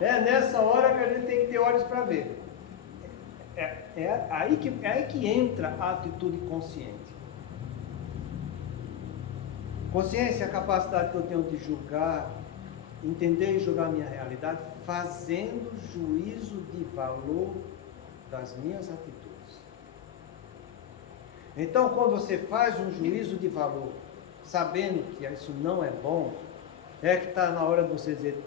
É nessa hora que a gente tem que ter olhos para ver. É aí que entra a atitude consciente. Consciência é a capacidade que eu tenho de julgar, entender e julgar a minha realidade, fazendo juízo de valor das minhas atitudes. Então, quando você faz um juízo de valor, sabendo que isso não é bom, é que está na hora de você dizer,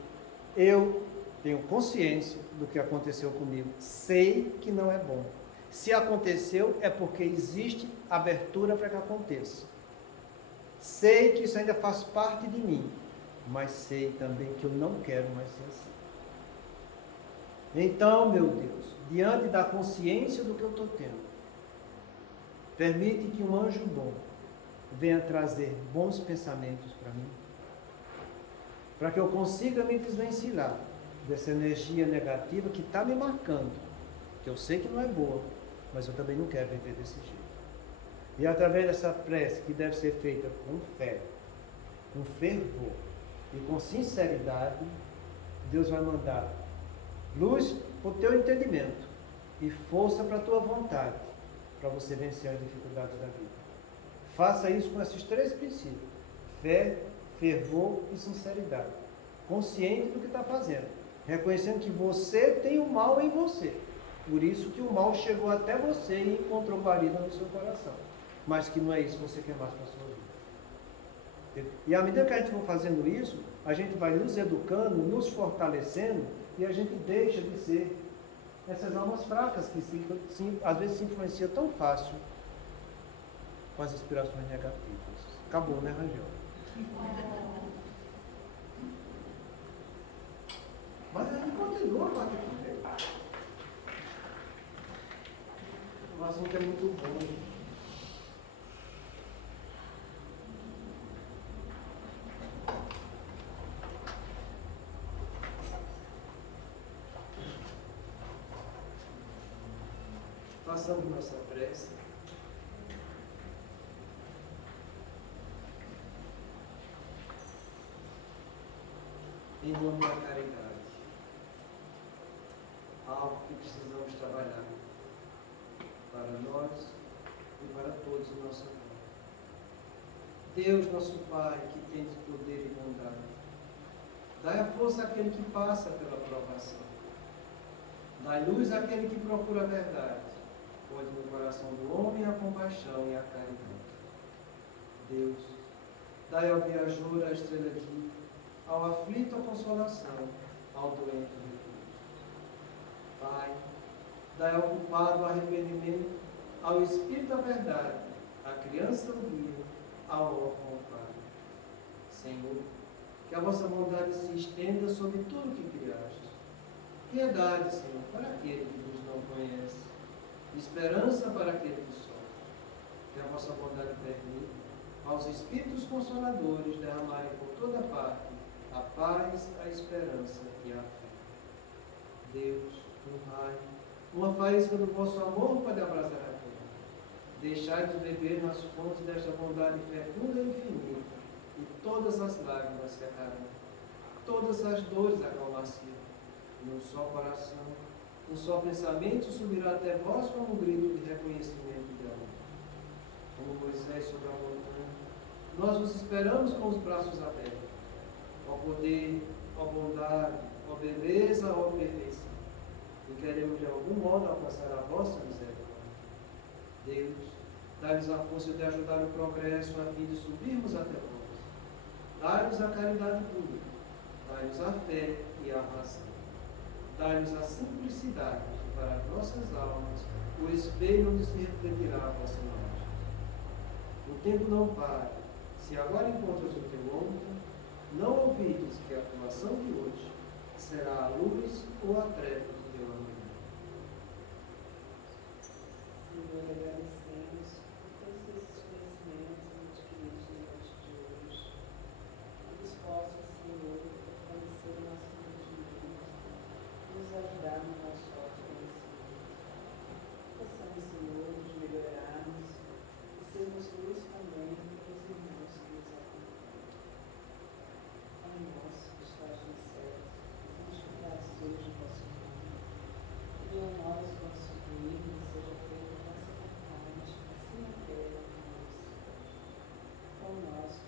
eu tenho consciência do que aconteceu comigo, sei que não é bom. Se aconteceu, é porque existe abertura para que aconteça. Sei que isso ainda faz parte de mim, mas sei também que eu não quero mais ser assim. Então, meu Deus, diante da consciência do que eu estou tendo, permite que um anjo bom venha trazer bons pensamentos para mim, para que eu consiga me desvencilhar dessa energia negativa que está me marcando, que eu sei que não é boa, mas eu também não quero viver desse jeito. E através dessa prece, que deve ser feita com fé, com fervor e com sinceridade, Deus vai mandar luz para o teu entendimento e força para a tua vontade, para você vencer as dificuldades da vida. Faça isso com esses 3 princípios: fé, fervor e sinceridade. Consciente do que está fazendo, reconhecendo que você tem o mal em você. Por isso que o mal chegou até você e encontrou guarida no seu coração. Mas que não é isso que você quer mais para a sua vida. E à medida que a gente for fazendo isso, a gente vai nos educando, nos fortalecendo, e a gente deixa de ser essas almas fracas que às vezes se influenciam tão fácil com as inspirações negativas. Acabou, né, Rangel? Mas a gente continua com aquilo que fez. O assunto é muito bom. Façamos nossa prece. em nome da caridade. Algo que precisamos trabalhar para nós e para todos em nossa vida. Deus, nosso Pai, que tem poder e bondade, dai a força àquele que passa pela provação. Dai luz àquele que procura a verdade. Pode no coração do homem a compaixão e a caridade. Deus, dai ao viajor a estrela guia, ao aflito a consolação, ao doente o repouso. Pai, dai ao culpado o arrependimento, ao espírito a verdade, à criança o guia, ao órfão o pai. Senhor, que a vossa bondade se estenda sobre tudo que criaste. Piedade, Senhor, para aquele que vos não conhece. Esperança para aquele que sofre. Que a vossa bondade permita aos Espíritos Consoladores derramarem por toda parte a paz, a esperança e a fé. Deus, honrai, uma faísca do vosso amor pode abrasar a terra. Deixai-nos beber nas fontes desta bondade fecunda e infinita, e todas as lágrimas secarão, todas as dores acalmar-se-ão. Num só coração, um só pensamento subirá até vós como um grito de reconhecimento de amor. Como Moisés sobre a montanha, nós vos esperamos com os braços abertos. Ó poder, ó bondade, ó beleza, ó perfeição. E queremos de algum modo alcançar a vossa misericórdia. Deus, dai-nos a força de ajudar o progresso a fim de subirmos até vós. Dai-nos a caridade pública, dai-nos a fé e a razão. Dai-nos a simplicidade para as nossas almas, o espelho onde se refletirá a vossa imagem. O tempo não para. Se agora encontras o teu ombro, não ouvides que a tua ação de hoje será a luz ou a treva do teu amanhã. Senhor, agradecemos por todos esses conhecimentos adquiridos no noite de hoje. Que nos possa, Senhor, fortalecer o nosso entendimento, nos ajudar no nosso autoconhecimento. Possamos, Senhor, nos melhorarmos e sermos luz também para os irmãos que nos acompanham. Pai nosso que estás no céu, santificado seja o vosso nome. Venha a nós o vosso reino, seja feita a vossa vontade, assim na terra como no céu. Pão nosso